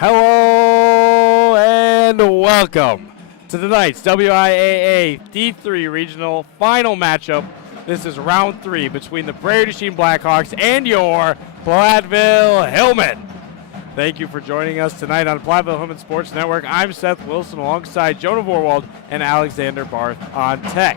Hello and welcome to tonight's WIAA D3 Regional Final Matchup. This is round 3 between the Prairie Blackhawks and your Platteville Hillmen. Thank you for joining us tonight on Platteville Hillmen Sports Network. I'm Seth Wilson alongside Jonah Vorwald and Alexander Barth on tech.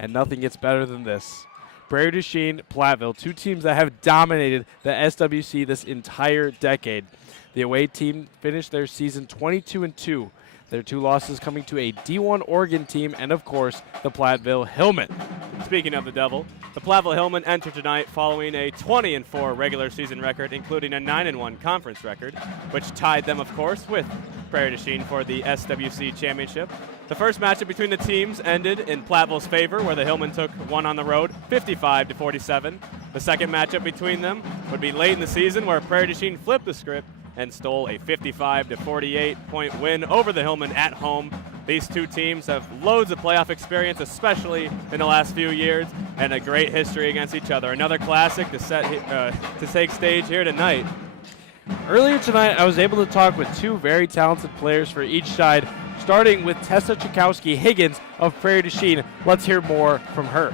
And nothing gets better than this. Prairie du Chien, Platteville, two teams that have dominated the SWC this entire decade. The away team finished their season 22-2. Their two losses coming to a D1 Oregon team and, of course, the Platteville Hillmen. Speaking of the Devil, the Platteville Hillmen enter tonight following a 20-4 regular season record, including a 9-1 conference record, which tied them, of course, with Prairie du Chien for the SWC championship. The first matchup between the teams ended in Platteville's favor, where the Hillmen took one on the road, 55-47. The second matchup between them would be late in the season, where Prairie du Chien flipped the script and stole a 55-48 point win over the Hillmen at home. These two teams have loads of playoff experience, especially in the last few years, and a great history against each other. Another classic to take stage here tonight. Earlier tonight, I was able to talk with two very talented players for each side, starting with Tessa Chakowski-Higgins of Prairie du Chien. Let's hear more from her.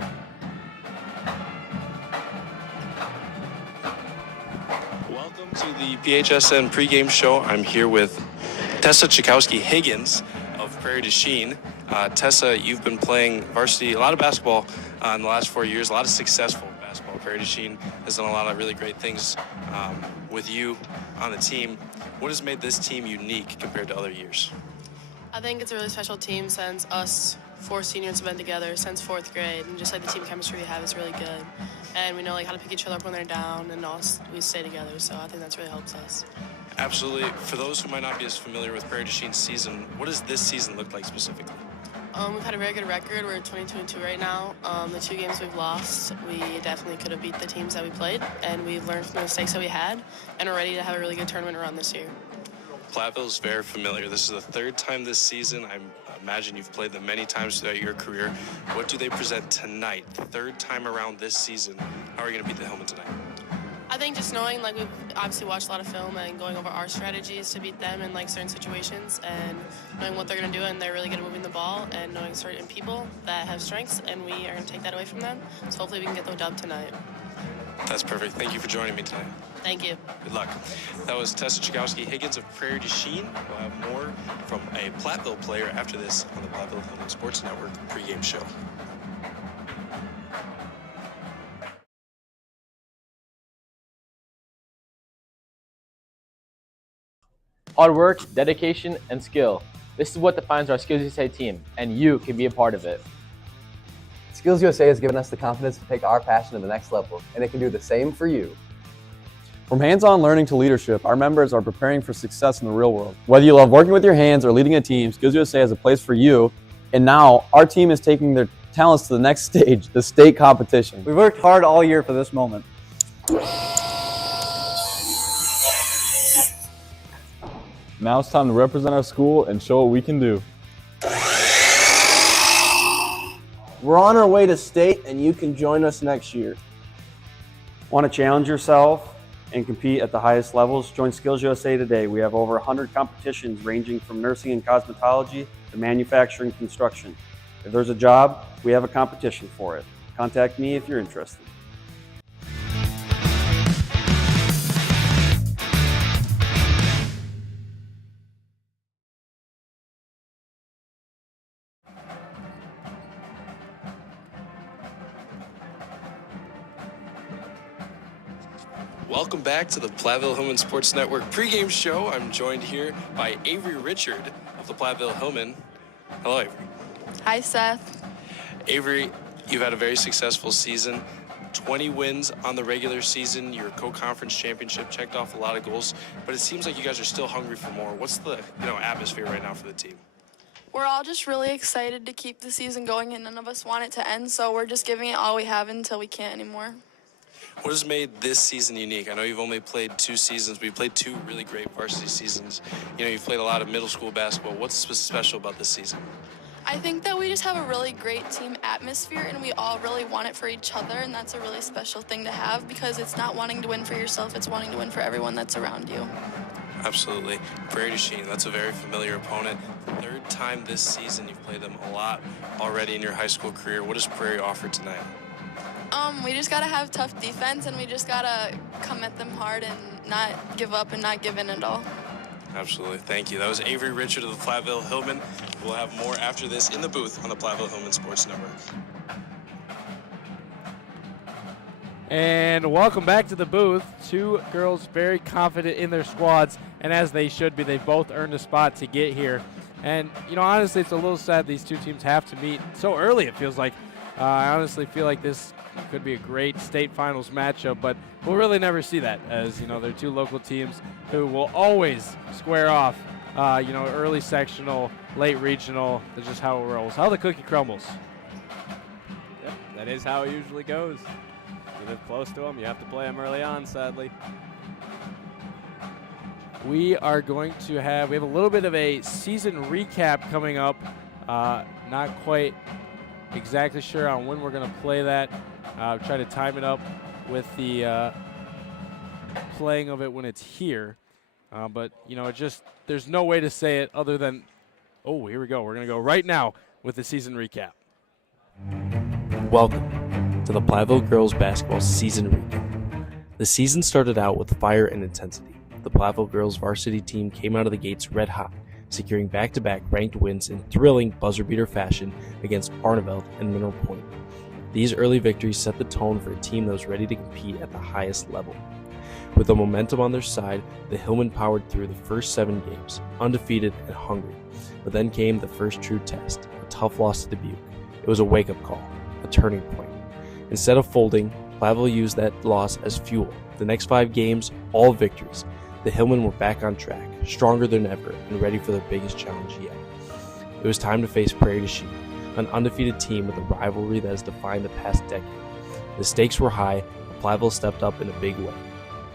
Welcome to the PHSN pregame show. I'm here with Tessa Chakowski-Higgins of Prairie du Chien. Tessa, you've been playing varsity, a lot of basketball in the last 4 years, a lot of successful basketball. Prairie du Chien has done a lot of really great things with you on the team. What has made this team unique compared to other years? I think it's a really special team since us 4 seniors have been together since 4th grade, and just like the team chemistry we have is really good. And we know like how to pick each other up when they're down, and we stay together, so I think that's really helps us. Absolutely. For those who might not be as familiar with Prairie du Chien's season, what does this season look like specifically? We've had a very good record. We're 22-2 right now. The 2 games we've lost, we definitely could have beat the teams that we played, and we've learned from the mistakes that we had, and we're ready to have a really good tournament around this year. Platteville is very familiar. This is the 3rd time this season. I imagine you've played them many times throughout your career. What do they present tonight? 3rd time around this season. How are you going to beat the Hillmen tonight? I think just knowing, like, we've obviously watched a lot of film and going over our strategies to beat them in, like, certain situations, and knowing what they're going to do, and they're really good at moving the ball, and knowing certain people that have strengths, and we are going to take that away from them. So hopefully we can get the dub tonight. That's perfect. Thank you for joining me tonight. Thank you. Good luck. That was Tessa Chakowski-Higgins of Prairie du Chien. We'll have more from a Platteville player after this on the Platteville Hillmen Sports Network pregame show. Hard work, dedication, and skill. This is what defines our Skills USA team, and you can be a part of it. Skills USA has given us the confidence to take our passion to the next level, and it can do the same for you. From hands-on learning to leadership, our members are preparing for success in the real world. Whether you love working with your hands or leading a team, Skills USA has a place for you. And now, our team is taking their talents to the next stage, the state competition. We worked hard all year for this moment. Now it's time to represent our school and show what we can do. We're on our way to state, and you can join us next year. Want to challenge yourself and compete at the highest levels? Join Skills USA today. We have over 100 competitions ranging from nursing and cosmetology to manufacturing and construction. If there's a job, we have a competition for it. Contact me if you're interested. Welcome back to the Platteville Hillmen Sports Network pregame show. I'm joined here by Avery Richard of the Platteville Hillmen. Hello, Avery. Hi, Seth. Avery, you've had a very successful season. 20 wins on the regular season. Your co-conference championship checked off a lot of goals, but it seems like you guys are still hungry for more. What's the atmosphere right now for the team? We're all just really excited to keep the season going, and none of us want it to end, so we're just giving it all we have until we can't anymore. What has made this season unique? I know you've only played 2 seasons, but you've played 2 really great varsity seasons. You've played a lot of middle school basketball. What's special about this season? I think that we just have a really great team atmosphere, and we all really want it for each other, and that's a really special thing to have because it's not wanting to win for yourself, it's wanting to win for everyone that's around you. Absolutely. Prairie du Chien, that's a very familiar opponent. Third time this season you've played them a lot already in your high school career. What does Prairie offer tonight? We just gotta have tough defense, and we just gotta come at them hard and not give up and not give in at all. Absolutely. Thank you. That was Avery Richard of the Platteville Hillman. We'll have more after this in the booth on the Platteville Hillman Sports Network. And welcome back to the booth. Two girls very confident in their squads, and as they should be, they both earned a spot to get here. And, honestly, it's a little sad these two teams have to meet so early, it feels like. I honestly feel like this could be a great state finals matchup, but we'll really never see that, as, they're two local teams who will always square off, early sectional, late regional. That's just how it rolls, how the cookie crumbles. Yep, that is how it usually goes. You live close to them, you have to play them early on, sadly. We are going to we have a little bit of a season recap coming up. Not quite exactly sure on when we're going to play that. Try to time it up with the playing of it when it's here. But, there's no way to say it other than, oh, here we go. We're going to go right now with the season recap. Welcome to the Platteville Girls Basketball Season Recap. The season started out with fire and intensity. The Platteville Girls varsity team came out of the gates red hot, securing back-to-back ranked wins in thrilling buzzer-beater fashion against Barneveld and Mineral Point. These early victories set the tone for a team that was ready to compete at the highest level. With the momentum on their side, the Hillmen powered through the first 7 games, undefeated and hungry. But then came the first true test, a tough loss to Dubuque. It was a wake-up call, a turning point. Instead of folding, Platteville used that loss as fuel. The next 5 games, all victories. The Hillmen were back on track, stronger than ever, and ready for their biggest challenge yet. It was time to face Prairie du Chien, an undefeated team with a rivalry that has defined the past decade. The stakes were high, and Platteville stepped up in a big way.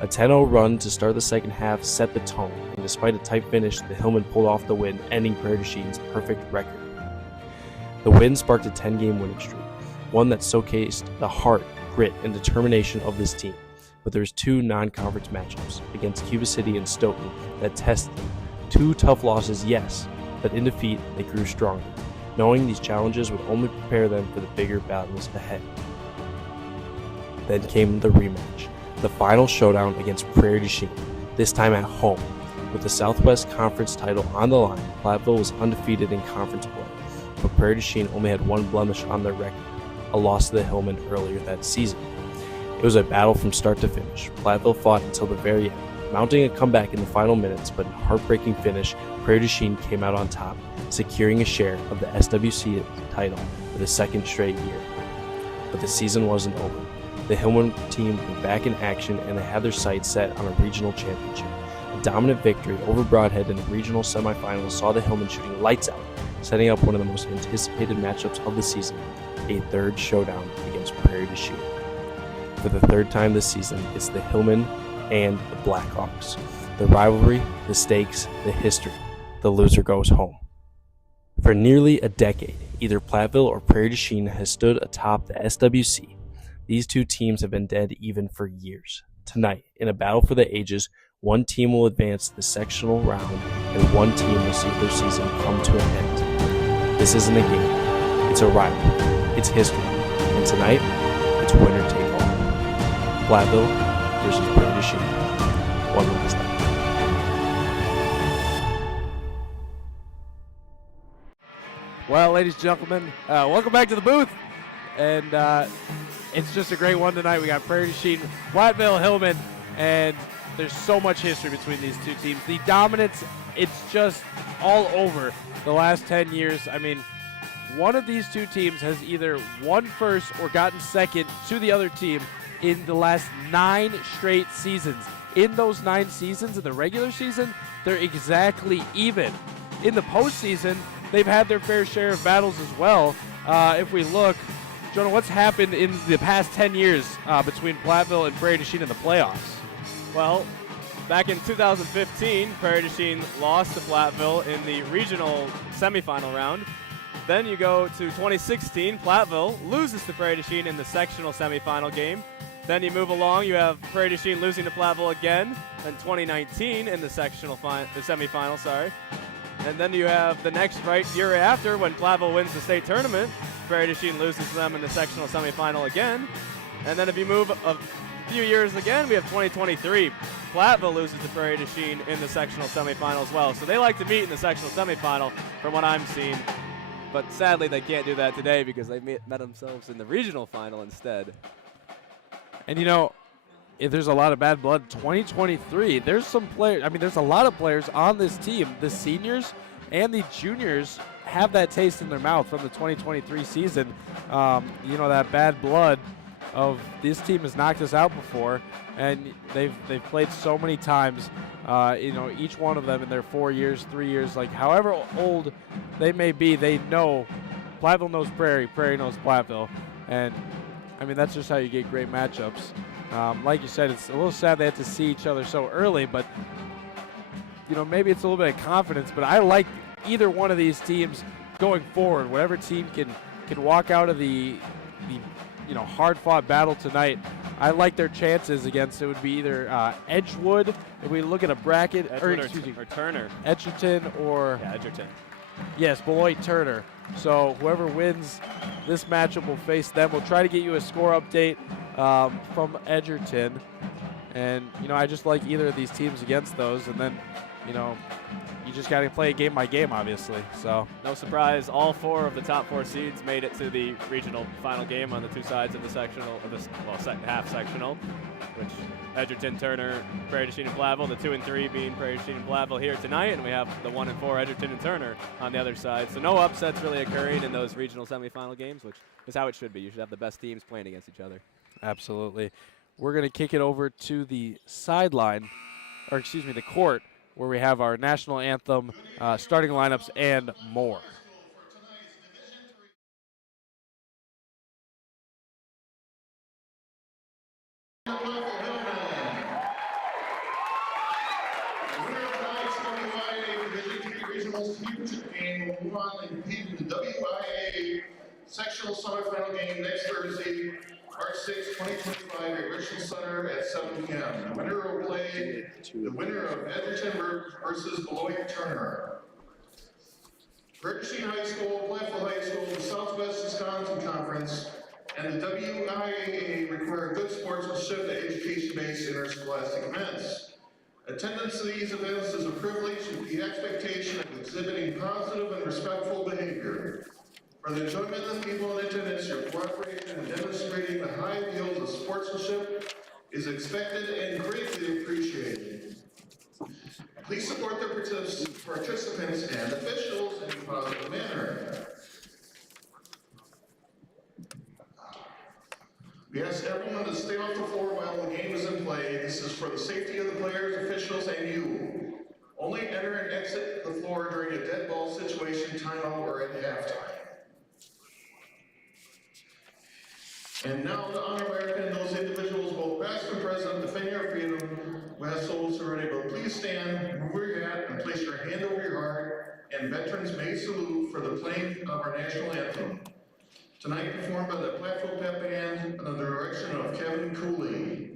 A 10-0 run to start the second half set the tone, and despite a tight finish, the Hillmen pulled off the win, ending Prairie du Chien's perfect record. The win sparked a 10-game winning streak, one that showcased the heart, grit, and determination of this team. But there's 2 non-conference matchups against Cuba City and Stoughton that tested them. 2 tough losses, yes, but in defeat, they grew stronger, knowing these challenges would only prepare them for the bigger battles ahead. Then came the rematch, the final showdown against Prairie du Chien, this time at home. With the Southwest Conference title on the line, Platteville was undefeated in conference play, but Prairie du Chien only had 1 blemish on their record, a loss to the Hillmen earlier that season. It was a battle from start to finish. Platteville fought until the very end, mounting a comeback in the final minutes, but in a heartbreaking finish, Prairie du Chien came out on top, securing a share of the SWC title for the 2nd straight year. But the season wasn't over. The Hillman team were back in action, and they had their sights set on a regional championship. A dominant victory over Broadhead in the regional semifinals saw the Hillman shooting lights out, setting up one of the most anticipated matchups of the season, a 3rd showdown against Prairie du Chien. For the 3rd time this season, it's the Hillmen and the Blackhawks. The rivalry, the stakes, the history. The loser goes home. For nearly a decade, either Platteville or Prairie du Chien has stood atop the SWC. These 2 teams have been dead even for years. Tonight, in a battle for the ages, one team will advance to the sectional round, and one team will see their season come to an end. This isn't a game. It's a rivalry. It's history. And tonight, it's winner take all. Platteville versus Prairie du Chien. One last time. Well, ladies and gentlemen, welcome back to the booth. And it's just a great one tonight. We got Prairie du Chien, Platteville, Hillman, and there's so much history between these 2 teams. The dominance, it's just all over the last 10 years. I mean, one of these 2 teams has either won first or gotten second to the other team in the last 9 straight seasons. In those 9 seasons, in the regular season, they're exactly even. In the postseason, they've had their fair share of battles as well. If we look, Jonah, what's happened in the past 10 years between Platteville and Prairie du Chien in the playoffs? Well, back in 2015, Prairie du Chien lost to Platteville in the regional semifinal round. Then you go to 2016, Platteville loses to Prairie du Chien in the sectional semifinal game. Then you move along, you have Prairie du Chien losing to Platteville again in 2019 in the semifinal, sorry. And then you have the next year after when Platteville wins the state tournament, Prairie du Chien loses to them in the sectional semifinal again. And then if you move a few years again, we have 2023. Platteville loses to Prairie du Chien in the sectional semifinal as well. So they like to meet in the sectional semifinal from what I'm seeing. But sadly, they can't do that today because they met themselves in the regional final instead. And you know, if there's a lot of bad blood, 2023, there's some players, I mean, there's a lot of players on this team. The seniors and the juniors have that taste in their mouth from the 2023 season. You know, that bad blood of this team has knocked us out before, and they've played so many times. You know, each one of them in their 4 years, 3 years, like however old they may be, they know Platteville knows Prairie, Prairie knows Platteville, and I mean that's just how you get great matchups. Like you said, it's a little sad they had to see each other so early, but you know maybe it's a little bit of confidence. But I like either one of these teams going forward. Whatever team can walk out of the you know hard-fought battle tonight, I like their chances against. It would be either Edgewood, if we look at a bracket, or Turner. Edgerton or Edgerton. Yes, Beloit Turner. So whoever wins this matchup will face them. We'll try to get you a score update from Edgerton, and you know I just like either of these teams against those, and then you know you just got to play game by game, obviously. So no surprise, all 4 of the top 4 seeds made it to the regional final game on the 2 sides of the sectional, second half sectional, which Edgerton, Turner, Prairie du Chien, and Platteville, the 2 and 3 being Prairie du Chien and Platteville here tonight, and we have the 1 and 4 Edgerton and Turner on the other side. So no upsets really occurring in those regional semifinal games, which is how it should be. You should have the best teams playing against each other. absolutely. We're going to kick it over to the sideline, or excuse me, the court, where we have our national anthem, starting lineups, and more. Move on and compete in the WIAA sectional semifinal game next Thursday, March 6, 2025 at Richland Center at 7 p.m. The winner will play the winner of Edgerton versus Beloit Turner. Prairie du Chien High School, Platteville High School, the Southwest Wisconsin Conference, and the WIAA require good sportsmanship and education-based interscholastic events. Attendance to these events is a privilege with the expectation of exhibiting positive and respectful behavior. For the enjoyment of the people in attendance, your cooperation in demonstrating the high ideals of sportsmanship is expected and greatly appreciated. Please support the participants and officials in a positive manner. We ask everyone to stay off the floor while the game is in play. This is for the safety of the players, officials, and you. Only enter and exit the floor during a dead ball situation, timeout, or at halftime. And now to honor American, those individuals, both past and present, defending our freedom. We ask those who are able to please stand, move where you're at, and place your hand over your heart. And veterans may salute for the playing of our national anthem. Tonight performed by the Platteville Pep Band under the direction of Kevin Cooley.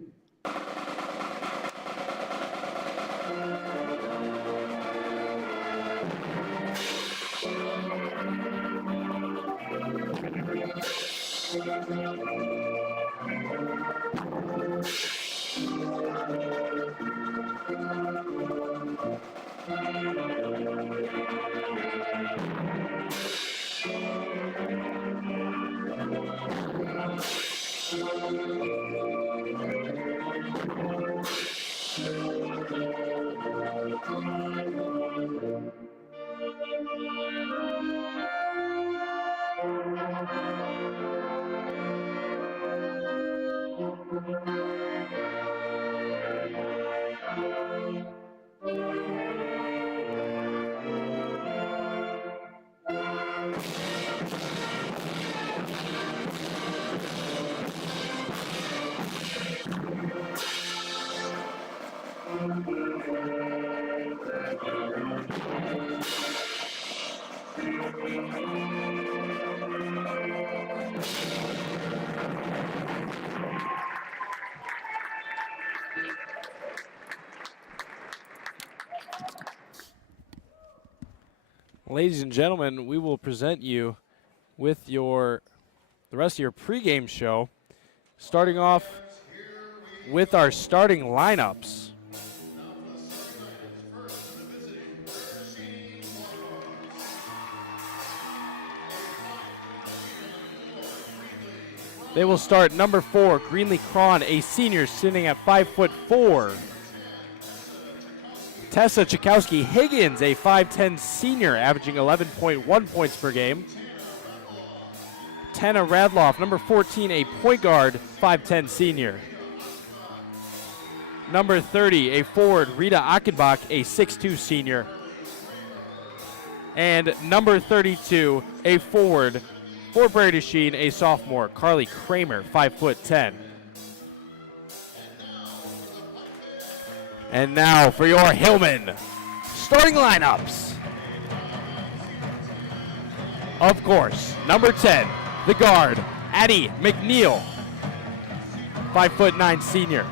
Ladies and gentlemen, we will present you with the rest of your pregame show, starting off with our starting lineups. They will start number 4, Greenlee Cron, a senior sitting at 5'4". Tessa Chakowski-Higgins, a 5'10 senior, averaging 11.1 points per game. Tana Radloff, number 14, a point guard, 5'10 senior. Number 30, a forward, Rita Achenbach, a 6'2 senior. And number 32, a forward, for Prairie du Chien, a sophomore, Carly Kramer, 5'10". And now for your Hillman starting lineups. Of course, number 10, the guard, Addie McNeil, 5'9 senior.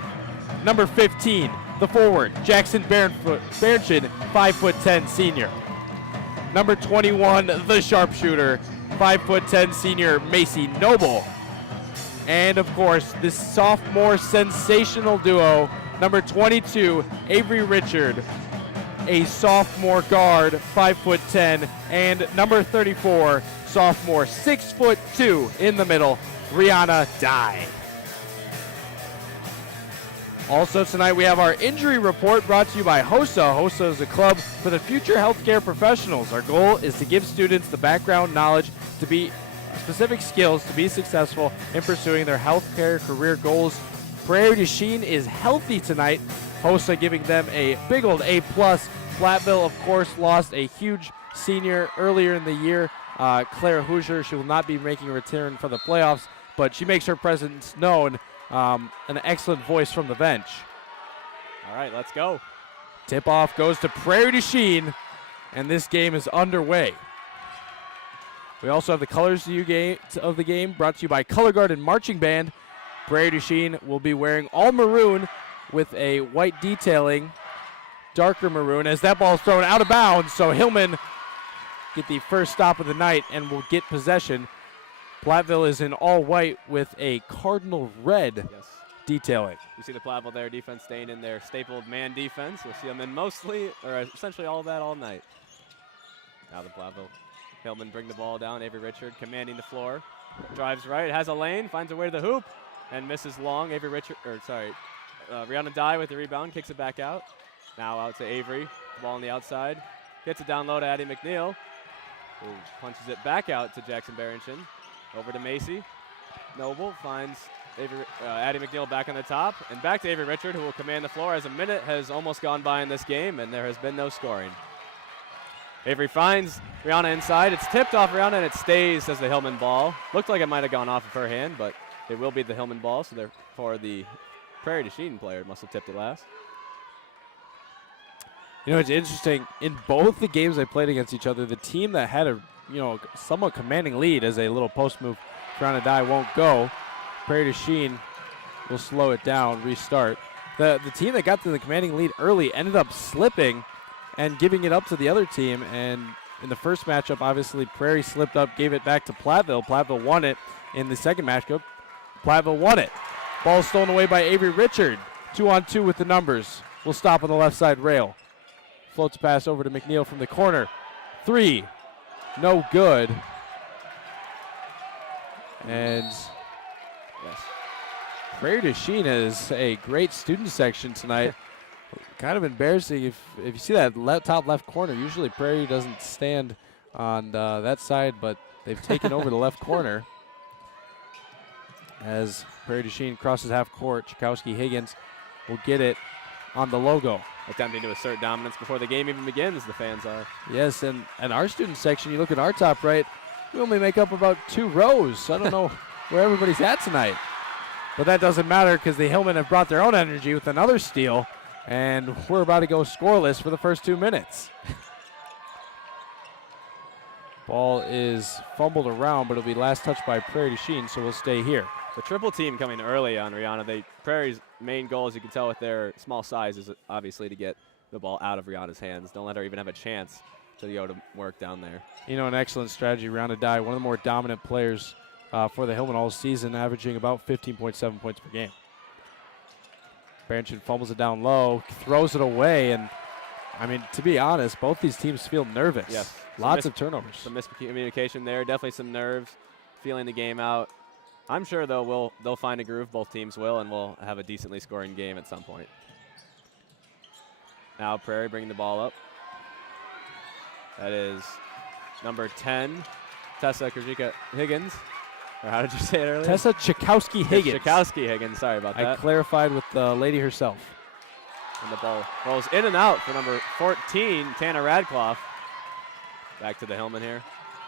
Number 15, the forward, Jackson Barenchin, 5'10 senior. Number 21, the sharpshooter, 5'10 senior Macy Noble. And of course, this sophomore sensational duo, number 22, Avery Richard, a sophomore guard, 5'10", and number 34, sophomore, 6'2" in the middle, Rihanna Dye. Also tonight we have our injury report brought to you by HOSA. HOSA is a club for the future healthcare professionals. Our goal is to give students the background knowledge to be specific skills to be successful in pursuing their healthcare career goals. Prairie du Chien is healthy tonight. HOSA giving them a big old A+. Platteville, of course, lost a huge senior earlier in the year, Claire Hoosier. She will not be making a return for the playoffs, but she makes her presence known. An excellent voice from the bench. All right, let's go. Tip-off goes to Prairie du Chien, and this game is underway. We also have the colors of the game brought to you by Color Guard and Marching Band. Prairie du Chien will be wearing all maroon with a white detailing, darker maroon, as that ball is thrown out of bounds. So Hillman get the first stop of the night and will get possession. Platteville is in all white with a cardinal red detailing. You see the Platteville there defense staying in their stapled man defense. You'll see them in mostly, or essentially all of that all night. Now the Platteville Hillman bring the ball down. Avery Richard commanding the floor. Drives right, has a lane, finds a way to the hoop, and misses long. Rihanna Dye with the rebound, kicks it back out. Now out to Avery, ball on the outside. Gets it down low to Addie McNeil, who punches it back out to Jackson Barenchin. Over to Macy. Noble finds Addie McNeil back on the top, and back to Avery Richard, who will command the floor as a minute has almost gone by in this game, and there has been no scoring. Avery finds Rihanna inside. It's tipped off Rihanna, and it stays as the Hillman ball. Looked like it might have gone off of her hand, but it will be the Hillman ball, so therefore the Prairie du Chien player must have tipped it last. You know, it's interesting. In both the games they played against each other, the team that had a somewhat commanding lead as a little post move, Rihanna Dye won't go. Prairie du Chien will slow it down, restart. The team that got to the commanding lead early ended up slipping and giving it up to the other team. And in the first matchup, obviously, Prairie slipped up, gave it back to Platteville. Platteville won it. In the second matchup, Platteville won it. Ball stolen away by Avery Richard. 2-on-2 with the numbers. Will stop on the left side rail. Floats pass over to McNeil from the corner. 3. No good. And Prairie du Chien is a great student section tonight. Kind of embarrassing if you see that top left corner. Usually Prairie doesn't stand on that side, but they've taken over the left corner. As Prairie du Chien crosses half court, Chakowski-Higgins will get it on the logo. Attempting to assert dominance before the game even begins, the fans are. Yes, and our student section, you look at our top right, we only make up about 2 rows. So I don't know where everybody's at tonight. But that doesn't matter because the Hillmen have brought their own energy with another steal, and we're about to go scoreless for the first 2 minutes. Ball is fumbled around, but it'll be last touched by Prairie du Chien, so we'll stay here. The triple team coming early on Rihanna. Prairie's main goal, as you can tell with their small size, is obviously to get the ball out of Rihanna's hands. Don't let her even have a chance to go to work down there. You know, an excellent strategy. Rihanna Dye, one of the more dominant players for the Hillman all season, averaging about 15.7 points per game. Berenchin fumbles it down low, throws it away, and I mean, to be honest, both these teams feel nervous. Yes. Lots of turnovers. Some miscommunication there, definitely some nerves, feeling the game out. I'm sure, though, they'll find a groove, both teams will, and we'll have a decently scoring game at some point. Now Prairie bringing the ball up. That is number 10, Tessa Krajika Higgins. Or how did you say it earlier? Tessa Chakowski-Higgins. Chakowski-Higgins, sorry about that. I clarified with the lady herself. And the ball rolls in and out for number 14, Tana Radcliffe. Back to the Hillman here.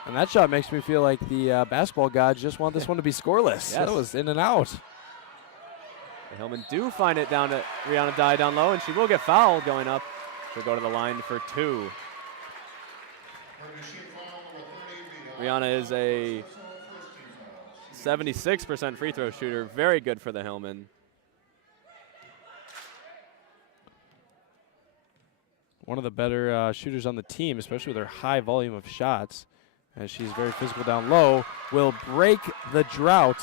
And that shot makes me feel like the basketball gods just want this one to be scoreless. Yes. That was in and out. The Hillman do find it down to Rihanna Dye down low, and she will get fouled going up. She'll go to the line for 2. Rihanna is a 76% free throw shooter. Very good for the Hillman. One of the better shooters on the team, especially with her high volume of shots. As she's very physical down low, will break the drought.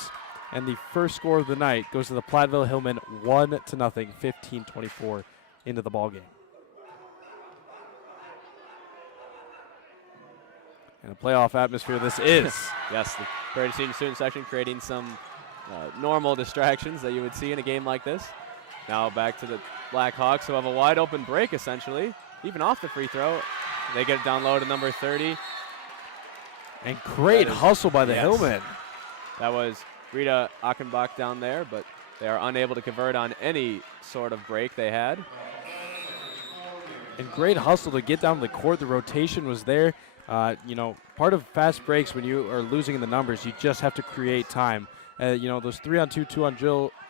And the first score of the night goes to the Platteville Hillman 1-0, 15-24 into the ball game. And a playoff atmosphere this is. Yes, the Prairie Senior Student Section creating some normal distractions that you would see in a game like this. Now back to the Blackhawks, who have a wide open break essentially, even off the free throw. They get it down low to number 30. And great hustle by the Hillman. That was Rita Achenbach down there, but they are unable to convert on any sort of break they had. And great hustle to get down to the court. The rotation was there. You know, part of fast breaks when you are losing in the numbers, you just have to create time. You know, those 3-on-2,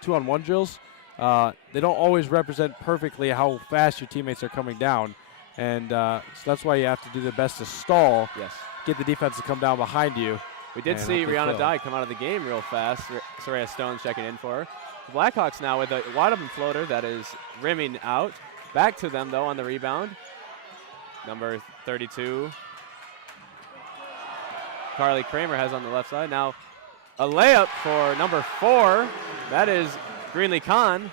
2-on-1 drills, they don't always represent perfectly how fast your teammates are coming down. And so that's why you have to do the best to stall. Yes. Get the defense to come down behind you. We did see Rihanna Dye come out of the game real fast. Soraya Stone checking in for her. The Blackhawks now with a wide open floater that is rimming out. Back to them, though, on the rebound. Number 32. Carly Kramer has on the left side. Now a layup for number 4. That is Greenlee Kahn.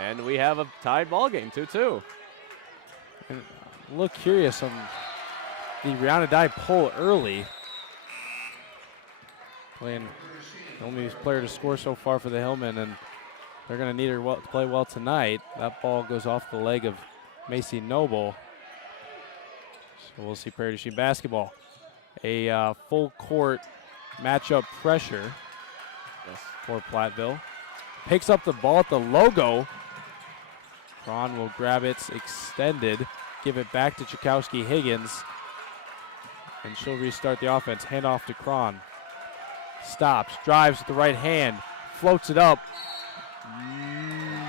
And we have a tied ball game, 2-2. And a little curious on the Rihanna Dye pull early. Playing the only player to score so far for the Hillman, and they're going to need her to play well tonight. That ball goes off the leg of Macy Noble. So we'll see Prairie du Chien basketball. A full court matchup pressure for Platteville. Picks up the ball at the logo. Cron will grab it extended, give it back to Chakowski-Higgins, and she'll restart the offense. Hand off to Cron. Stops, drives with the right hand, floats it up.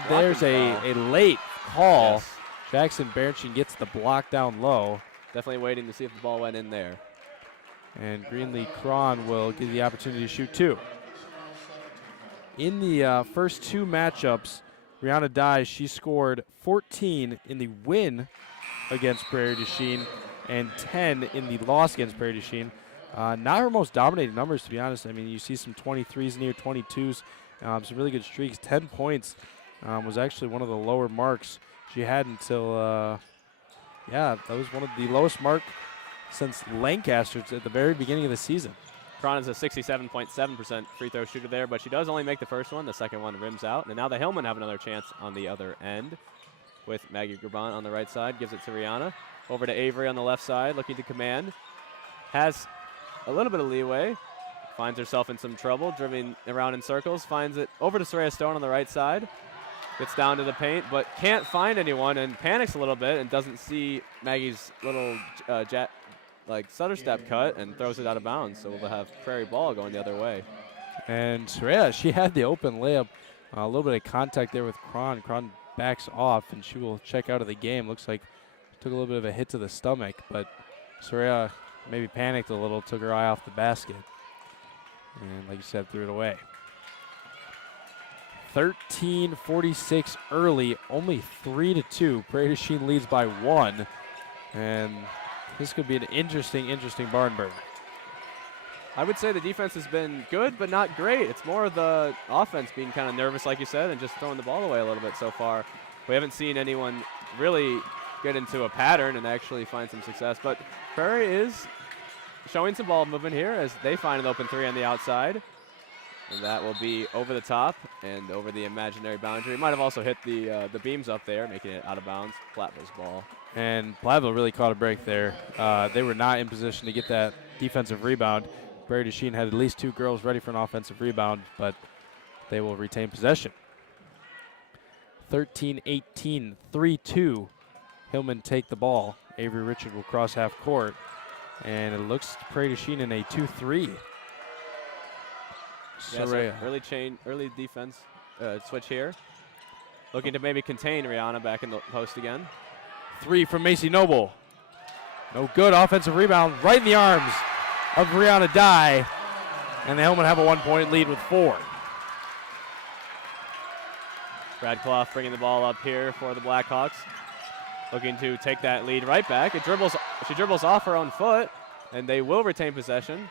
There's a late call. Yes. Jackson Berenchin gets the block down low. Definitely waiting to see if the ball went in there. And Greenlee Cron will get the opportunity to shoot 2. In the first 2 matchups, Rihanna Dye, she scored 14 in the win against Prairie du Chien and 10 in the loss against Prairie du Chien. Not her most dominating numbers, to be honest. I mean, you see some 23s near 22s, some really good streaks. 10 points was actually one of the lower marks she had until, that was one of the lowest mark since Lancaster at the very beginning of the season. Cron is a 67.7% free throw shooter there, but she does only make the first one. The second one rims out. And now the Hillman have another chance on the other end with Maggie Grabant on the right side. Gives it to Rihanna. Over to Avery on the left side, looking to command. Has a little bit of leeway. Finds herself in some trouble, driving around in circles. Finds it over to Soraya Stone on the right side. Gets down to the paint, but can't find anyone and panics a little bit and doesn't see Maggie's little stutter step cut and throws it out of bounds. So we'll have Prairie ball going the other way. And Soraya, she had the open layup. A little bit of contact there with Cron. Cron backs off, and she will check out of the game. Looks like took a little bit of a hit to the stomach, but Soraya maybe panicked a little, took her eye off the basket. And like you said, threw it away. 13:46 early, only 3-2. Prairie du Chien leads by 1. And this could be an interesting barn burner. I would say the defense has been good, but not great. It's more of the offense being kind of nervous, like you said, and just throwing the ball away a little bit so far. We haven't seen anyone really get into a pattern and actually find some success. But Prairie is showing some ball movement here as they find an open three on the outside. And that will be over the top and over the imaginary boundary. Might have also hit the beams up there, making it out of bounds. Platteville's ball. And Platteville really caught a break there. They were not in position to get that defensive rebound. Prairie du Chien had at least 2 girls ready for an offensive rebound, but they will retain possession. 13-18, 3-2. Hillman take the ball. Avery Richard will cross half court. And it looks Prairie du Chien in a 2-3. Yes, early defense switch here. Looking to maybe contain Rihanna back in the post again. 3 from Macy Noble. No good. Offensive rebound right in the arms of Brianna Dye. And the Hillmen have a 1-point lead with 4. Brad Clough bringing the ball up here for the Blackhawks. Looking to take that lead right back. She dribbles off her own foot, and they will retain possession.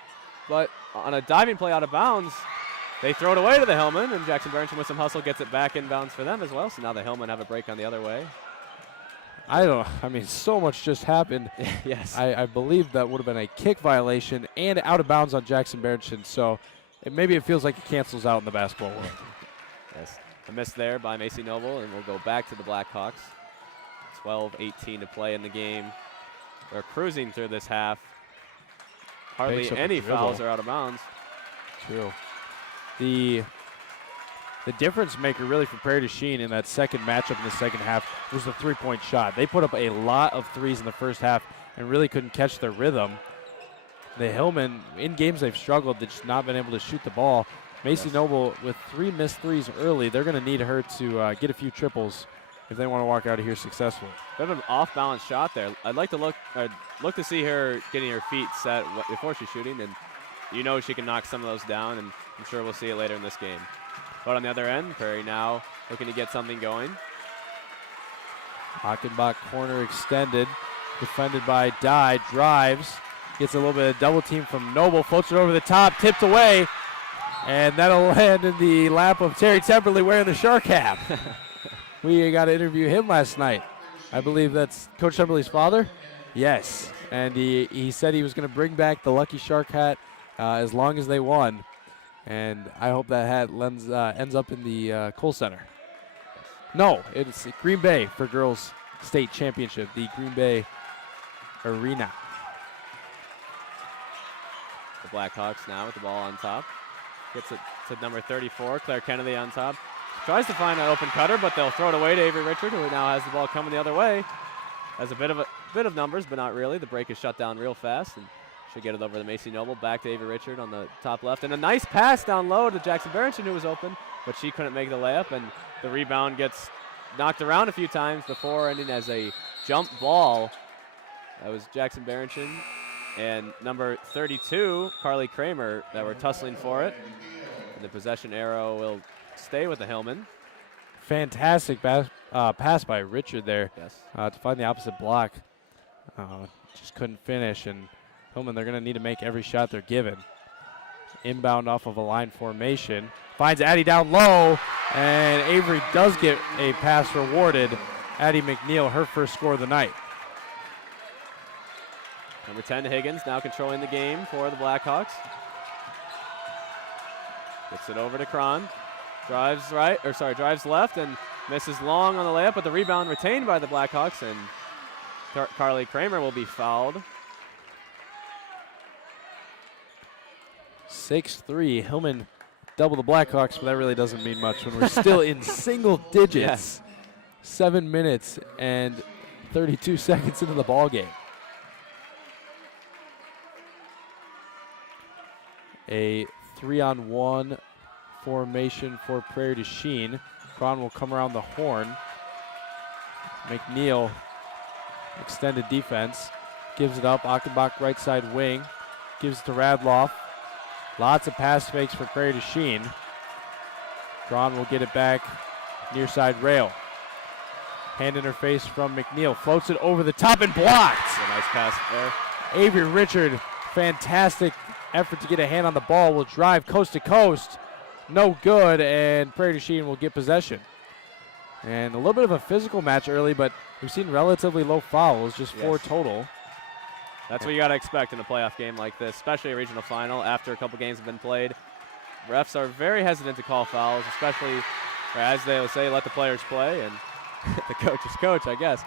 But on a diving play out of bounds, they throw it away to the Hillmen, and Jackson Barrington with some hustle gets it back inbounds for them as well. So now the Hillmen have a break on the other way. So much just happened. Yes. I believe that would have been a kick violation and out of bounds on Jackson Barrington. So maybe it feels like it cancels out in the basketball world. Yes. A miss there by Macy Noble, and we'll go back to the Blackhawks. 12-18 to play in the game. They're cruising through this half. Hardly any fouls are out of bounds. True. The difference maker really for Prairie du Chien in that second matchup in the second half was the three-point shot. They put up a lot of threes in the first half and really couldn't catch their rhythm. The Hillmen, in games they've struggled, they've just not been able to shoot the ball. Macy Noble with 3 missed threes early. They're going to need her to get a few triples if they want to walk out of here successfully. Bit of an off-balance shot there. I'd like to look to see her getting her feet set before she's shooting, and she can knock some of those down, and I'm sure we'll see it later in this game. But on the other end, Prairie now looking to get something going. Hockenbach corner extended, defended by Dye, drives, gets a little bit of double team from Noble, floats it over the top, tipped away, and that'll land in the lap of Terry Temperley wearing the shark cap. We got to interview him last night. I believe that's Coach Temperley's father. Yes, and he said he was going to bring back the lucky shark hat as long as they won. And I hope that hat ends up in the Kohl Center. No, it's Green Bay for girls state championship, the Green Bay Arena. The Blackhawks now with the ball on top. Gets it to number 34, Claire Kennedy on top. Tries to find an open cutter, but they'll throw it away to Avery Richard, who now has the ball coming the other way. Has a bit of numbers, but not really. The break is shut down real fast, and should get it over to Macy Noble. Back to Avery Richard on the top left, and a nice pass down low to Jackson Barrington, who was open, but she couldn't make the layup, and the rebound gets knocked around a few times before ending as a jump ball. That was Jackson Barrington and number 32, Carly Kramer, that were tussling for it. And the possession arrow will stay with the Hillmen. Fantastic pass by Richard there. Yes. To find the opposite block. Just couldn't finish, and Hillmen, they're going to need to make every shot they're given. Inbound off of a line formation. Finds Addie down low, and Avery does get a pass rewarded. Addie McNeil, her first score of the night. Number 10, Higgins, now controlling the game for the Blackhawks. Gets it over to Cron. Drives left and misses long on the layup, but the rebound retained by the Blackhawks, and Carly Kramer will be fouled. 6-3, Hillmen double the Blackhawks, but that really doesn't mean much when we're still in single digits. Yes. 7 minutes and 32 seconds into the ball game. A 3-on-1 formation for Prairie du Chien. Cron will come around the horn. McNeil, extended defense, gives it up. Achenbach right side wing, gives it to Radloff. Lots of pass fakes for Prairie du Chien. Cron will get it back near side rail. Hand interface from McNeil. Floats it over the top and blocked. A nice pass there. Avery Richard, fantastic effort to get a hand on the ball. Will drive coast to coast. No good, and Prairie du Chien will get possession. And a little bit of a physical match early, but we've seen relatively low fouls, just 4 total. That's what you got to expect in a playoff game like this, especially a regional final after a couple games have been played. Refs are very hesitant to call fouls, especially, or as they will say, let the players play, and the coach is coach, I guess.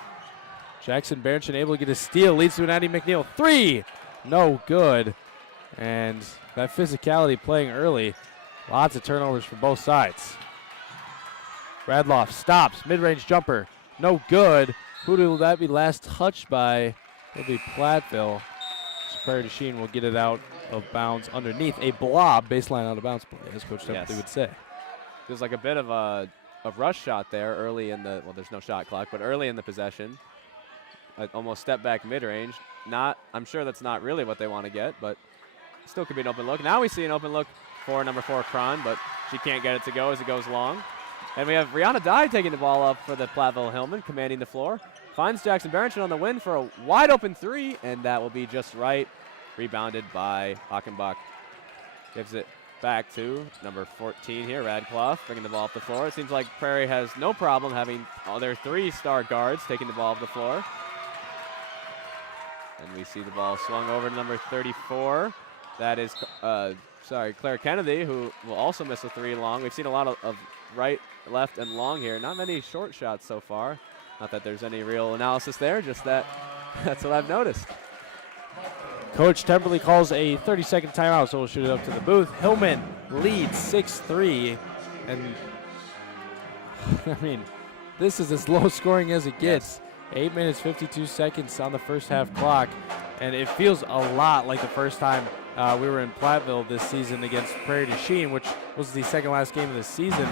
Jackson Berenchin able to get a steal, leads to an Eddie McNeil 3. No good. And that physicality playing early. Lots of turnovers for both sides. Radloff stops, mid-range jumper, no good. Who will that be last touched by? It'll be Platteville. So Prairie du Chien will get it out of bounds underneath a blob, baseline out of bounds play, as Coach Templey would say. There's like a bit of a rush shot there early in the, well, there's no shot clock, but early in the possession. Almost step back mid-range. I'm sure that's not really what they want to get, but still could be an open look. Now we see an open look for number 4, Cron, but she can't get it to go as it goes long. And we have Rihanna Dye taking the ball up for the Platteville Hillman, commanding the floor. Finds Jackson Berenchin on the win for a wide open 3, and that will be just right. Rebounded by Hockenbach. Gives it back to number 14 here, Radclough, bringing the ball up the floor. It seems like Prairie has no problem having all their 3-star guards taking the ball up the floor. And we see the ball swung over to number 34. That is, Claire Kennedy, who will also miss a 3 long. We've seen a lot of right, left, and long here. Not many short shots so far. Not that there's any real analysis there, just that that's what I've noticed. Coach Temperley calls a 30-second timeout, so we'll shoot it up to the booth. Hillman leads 6-3, and I mean, this is as low scoring as it gets. 8 minutes, 52 seconds on the first half clock, and it feels a lot like the first time we were in Platteville this season against Prairie du Chien, which was the second last game of the season.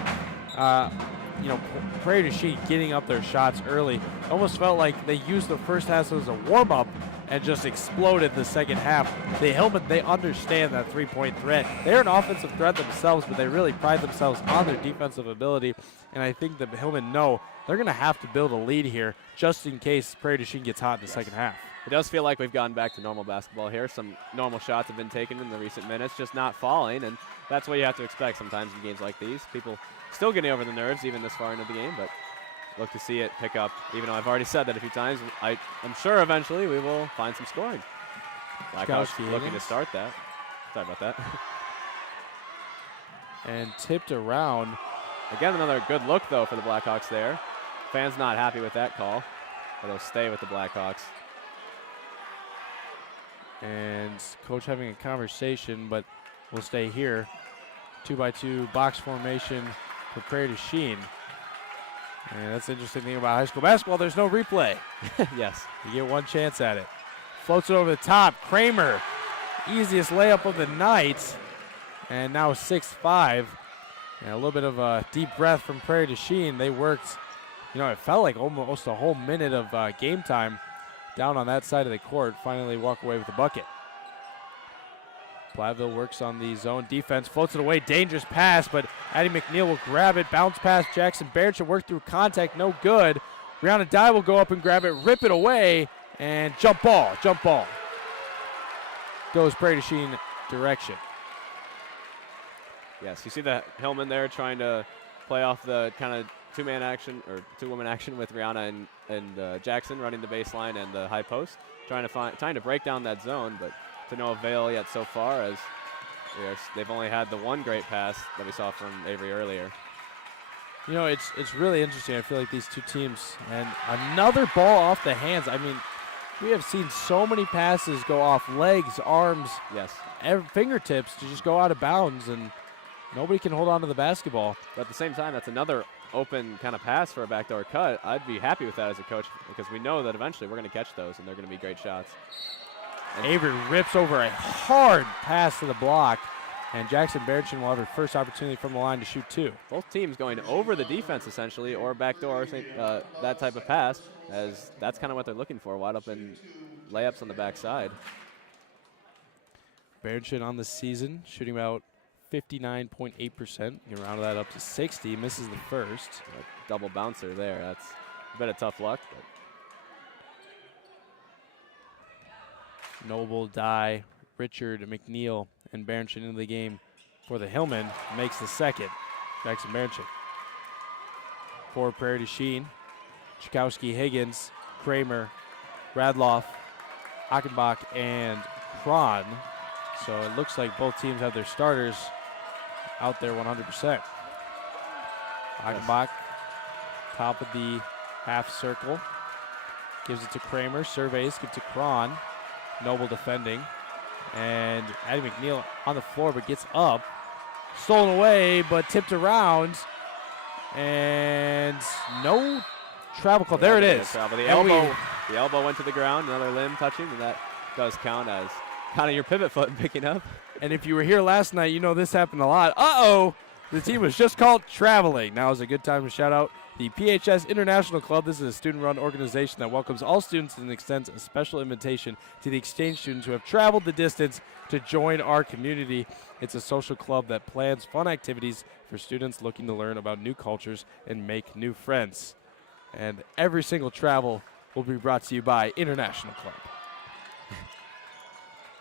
You know, Prairie du Chien getting up their shots early. Almost felt like they used the first half as a warm-up and just exploded the second half. The Hillman, they understand that three-point threat. They're an offensive threat themselves, but they really pride themselves on their defensive ability. And I think the Hillman know they're going to have to build a lead here just in case Prairie du Chien gets hot in the second half. It does feel like we've gone back to normal basketball here. Some normal shots have been taken in the recent minutes, just not falling, and that's what you have to expect sometimes in games like these. People still getting over the nerves even this far into the game, but look to see it pick up. Even though I've already said that a few times, I'm sure eventually we will find some scoring. Blackhawks looking to start that. Sorry about that. And tipped around. Again, another good look, though, for the Blackhawks there. Fans not happy with that call, but they'll stay with the Blackhawks. And coach having a conversation, but we'll stay here. 2x2 box formation for Prairie du Chien. And that's the interesting thing about high school basketball. There's no replay. Yes. You get one chance at it. Floats it over the top. Kramer, easiest layup of the night. And now 6-5. And a little bit of a deep breath from Prairie du Chien. They worked, you know, it felt like almost a whole minute of game time down on that side of the court. Finally walk away with the bucket. Platteville works on the zone defense, floats it away, dangerous pass, but Addie McNeil will grab it, bounce past Jackson Berenchin, work through contact, no good. Rihanna Dye will go up and grab it, rip it away, and jump ball. Goes Prairie du Chien direction. Yes, you see the Hillman there trying to play off the kind of two-man action or two-woman action with Rihanna and Jackson running the baseline and the high post, trying to break down that zone, but to no avail yet so far, as they've only had the one great pass that we saw from Avery earlier. You know, it's really interesting. I feel like these two teams, and another ball off the hands. I mean, we have seen so many passes go off legs, arms, fingertips to just go out of bounds, and nobody can hold on to the basketball. But at the same time, that's another open kind of pass for a backdoor cut. I'd be happy with that as a coach because we know that eventually we're going to catch those, and they're going to be great shots. Avery rips over a hard pass to the block, and Jackson Berenchin will have her first opportunity from the line to shoot 2. Both teams going over the defense essentially, or backdoor, that type of pass, as that's kind of what they're looking for, wide open layups on the backside. Berenchin on the season, shooting about 59.8%. You round that up to 60, misses the first. A double bouncer there. That's a bit of tough luck. But Noble, Dye, Richard, McNeil, and Berenchin into the game for the Hillman. Makes the second. Jackson Berenchin. For Prairie du Chien, Chakowski, Higgins, Kramer, Radloff, Achenbach, and Cron. So it looks like both teams have their starters out there 100%. Achenbach, top of the half circle. Gives it to Kramer. Surveys, gives it to Cron. Noble defending. And Addie McNeil on the floor, but gets up. Stolen away, but tipped around. And no travel call. There it is. The elbow went to the ground. Another limb touching, and that does count as kind of your pivot foot picking up. And if you were here last night, you know this happened a lot. Uh-oh! The team was just called traveling. Now is a good time to shout out the PHS International Club. This is a student-run organization that welcomes all students and extends a special invitation to the exchange students who have traveled the distance to join our community. It's a social club that plans fun activities for students looking to learn about new cultures and make new friends. And every single travel will be brought to you by International Club.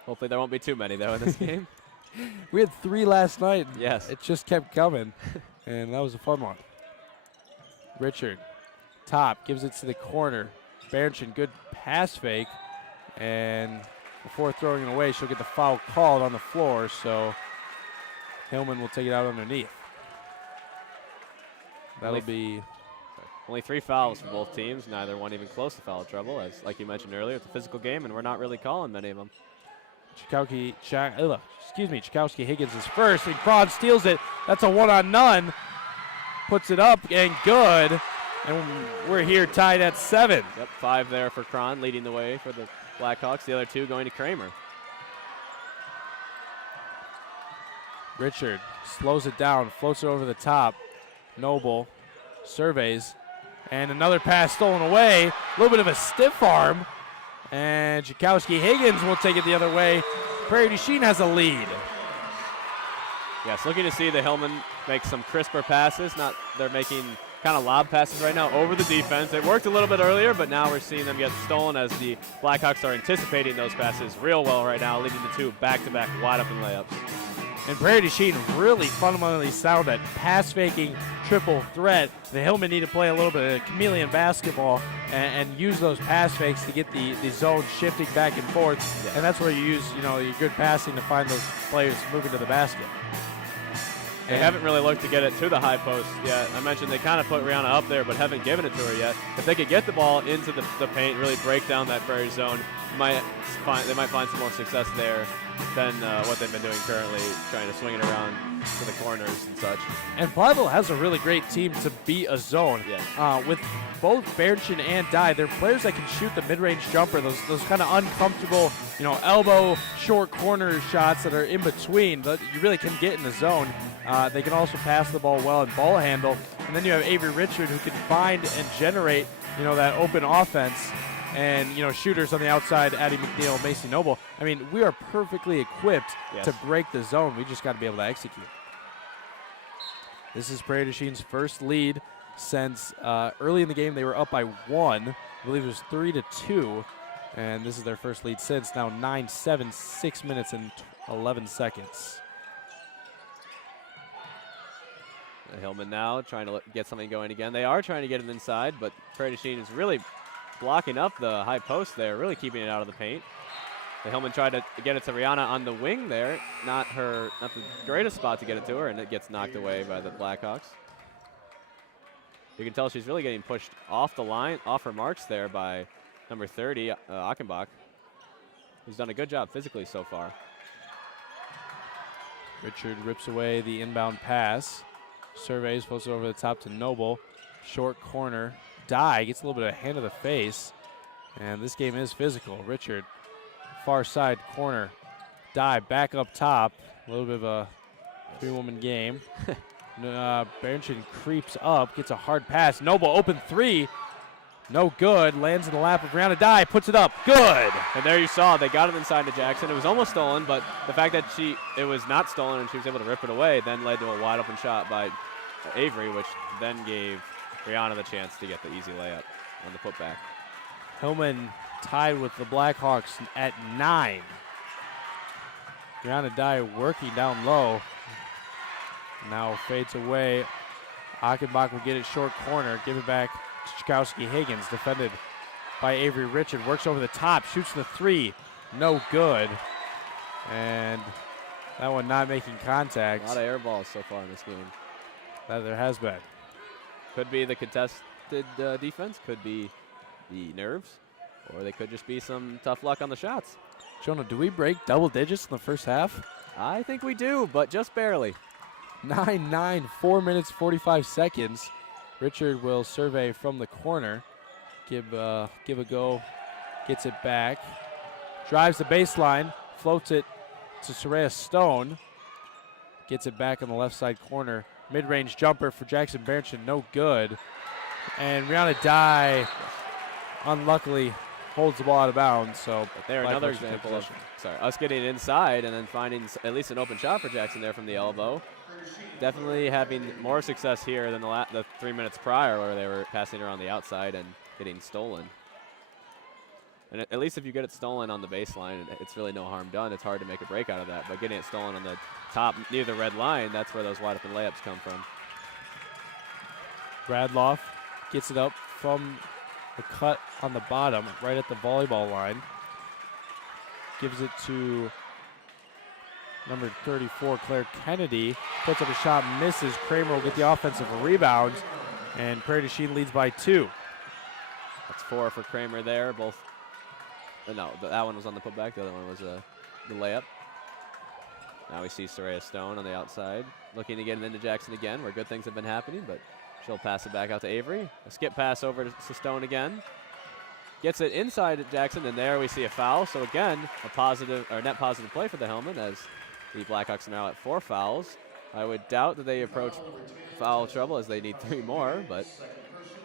Hopefully there won't be too many, though, in this game. We had 3 last night. Yes. It just kept coming, and that was a fun one. Richard, top, gives it to the corner. Berenchin, good pass fake, and before throwing it away, she'll get the foul called on the floor, so Hillman will take it out underneath. That'll be... Only 3 fouls for both teams, neither one even close to foul trouble, as like you mentioned earlier, it's a physical game, and we're not really calling many of them. Chakowski Higgins is first, and Cron steals it. That's a 1-on-none. Puts it up, and good. And we're here tied at 7. Yep, 5 there for Cron, leading the way for the Blackhawks. The other 2 going to Kramer. Richard slows it down, floats it over the top. Noble surveys, and another pass stolen away. A little bit of a stiff arm. And Chakowski Higgins will take it the other way. Prairie du Chien has a lead. Yes, looking to see the Hillman make some crisper passes. They're making kind of lob passes right now over the defense. It worked a little bit earlier, but now we're seeing them get stolen as the Blackhawks are anticipating those passes real well right now, leading to 2 back-to-back wide-open layups. And Prairie du Chien really fundamentally sound at pass-faking triple threat. The Hillman need to play a little bit of chameleon basketball and use those pass fakes to get the zone shifting back and forth. Yeah. And that's where you use your good passing to find those players moving to the basket. They haven't really looked to get it to the high post yet. I mentioned they kind of put Rihanna up there, but haven't given it to her yet. If they could get the ball into the paint, really break down that Prairie zone, they might find some more success there than what they've been doing currently, trying to swing it around to the corners and such. And Platteville has a really great team to beat a zone. Yes. With both Berenchin and Dye, they're players that can shoot the mid-range jumper, those kind of uncomfortable, elbow, short corner shots that are in between, but you really can get in the zone. They can also pass the ball well and ball handle. And then you have Avery Richard, who can find and generate, that open offense. And, shooters on the outside, Addie McNeil, Macy Noble. I mean, we are perfectly equipped to break the zone. We just got to be able to execute. This is Prairie du Chien's first lead since early in the game they were up by 1. I believe it was 3-2. And this is their first lead since. Now 9-7, 6 minutes and 11 seconds. Hillman now trying to get something going again. They are trying to get him inside, but Prairie du Chien is really blocking up the high post there, really keeping it out of the paint. The Hillman tried to get it to Rihanna on the wing there. Not the greatest spot to get it to her, and it gets knocked away by the Blackhawks. You can tell she's really getting pushed off the line, off her marks there by number 30, Achenbach, who's done a good job physically so far. Richard rips away the inbound pass. Surveys, posted over the top to Noble. Short corner. Dye gets a little bit of a hand to the face. And this game is physical. Richard, far side corner. Dye back up top. A little bit of a 3-woman game. Berenchin creeps up, gets a hard pass. Noble open 3. No good. Lands in the lap of Rihanna. Dye puts it up. Good. And there you saw they got it inside to Jackson. It was almost stolen, but the fact that it was not stolen and she was able to rip it away then led to a wide open shot by Avery, which then gave Rihanna the chance to get the easy layup. on the putback. Hillman tied with the Blackhawks at 9. Brianna Dye working down low. Now fades away. Achenbach will get it short corner. Give it back to Chakowski Higgins. Defended by Avery Richard. Works over the top. Shoots the 3. No good. And that one not making contact. A lot of air balls so far in this game. That there has been. Could be the contested defense. Could be the nerves. Or they could just be some tough luck on the shots. Jonah, do we break double digits in the first half? I think we do, but just barely. 9-9, 4 minutes, 45 seconds. Richard will survey from the corner. Give a go. Gets it back. Drives the baseline. Floats it to Soraya Stone. Gets it back on the left side corner. Mid-range jumper for Jackson Berenson. No good. And Rihanna Dye unluckily holds the ball out of bounds. So but there, another example of us getting inside and then finding at least an open shot for Jackson there from the elbow. Definitely having more success here than the 3 minutes prior where they were passing around the outside and getting stolen. And at least if you get it stolen on the baseline, it's really no harm done. It's hard to make a break out of that. But getting it stolen on the top near the red line, that's where those wide open layups come from. Bradloff gets it up from the cut on the bottom, right at the volleyball line. Gives it to number 34, Claire Kennedy. Puts up a shot, misses. Kramer will get the offensive rebound, and Prairie du Chien leads by 2. That's 4 for Kramer there. Both. No, that one was on the putback. The other one was the layup. Now we see Soraya Stone on the outside, looking to get it into Jackson again, where good things have been happening, but she'll pass it back out to Avery. A skip pass over to Stone again. Gets it inside at Jackson, and there we see a foul. So again, a positive or net positive play for the Hillmen as the Blackhawks are now at 4 fouls. I would doubt that they approach foul trouble as they need 3 more, but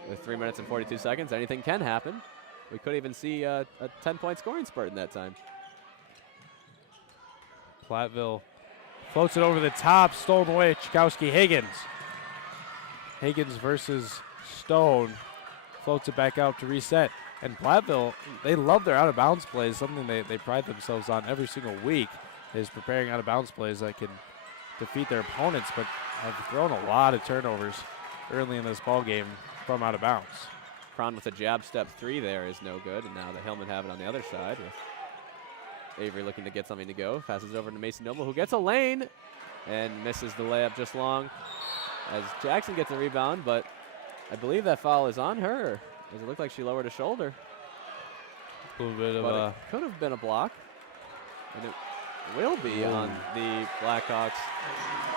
with 3 minutes and 42 seconds, anything can happen. We could even see a 10-point scoring spurt in that time. Platteville floats it over the top, stolen away. Chakowski Higgins. Higgins versus Stone. Floats it back out to reset. And Platteville, they love their out-of-bounds plays, something they pride themselves on every single week, is preparing out-of-bounds plays that can defeat their opponents, but have thrown a lot of turnovers early in this ball game from out of bounds. Cron with a jab step 3 there is no good, and now the Hillmen have it on the other side with Avery looking to get something to go. Passes over to Macy Noble, who gets a lane and misses the layup just long as Jackson gets a rebound, but I believe that foul is on her. Does it look like she lowered a shoulder? A little bit of but it could have been a block, and it will be on the Blackhawks.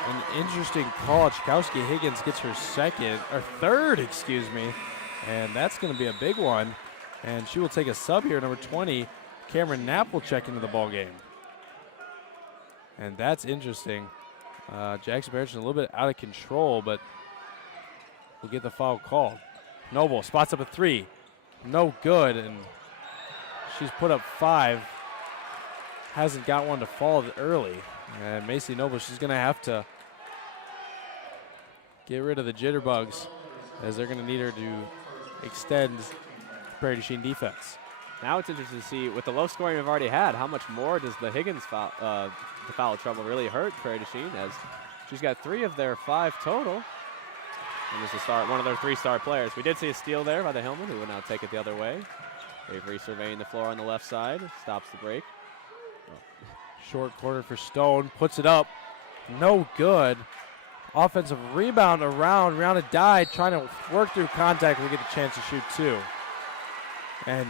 An interesting call. Chakowski Higgins gets her third, excuse me, and that's going to be a big one. And she will take a sub here. Number 20, Cameron Knapp will check into the ball game. And that's interesting. Jackson Berenson a little bit out of control, but will get the foul called. Noble spots up a 3. No good, and she's put up 5. Hasn't got one to fall early. And Macy Noble, she's going to have to get rid of the jitterbugs as they're going to need her to extend Prairie du Chien defense. Now it's interesting to see, with the low scoring we've already had, how much more does the Higgins foul trouble really hurt Prairie du Chien, as she's got 3 of their 5 total. And this is one of their 3-star players. We did see a steal there by the Hillmen, who will now take it the other way. Avery surveying the floor on the left side, stops the break. Short corner for Stone, puts it up, no good. Offensive rebound around, Rihanna Dye trying to work through contact. We get the chance to shoot 2. And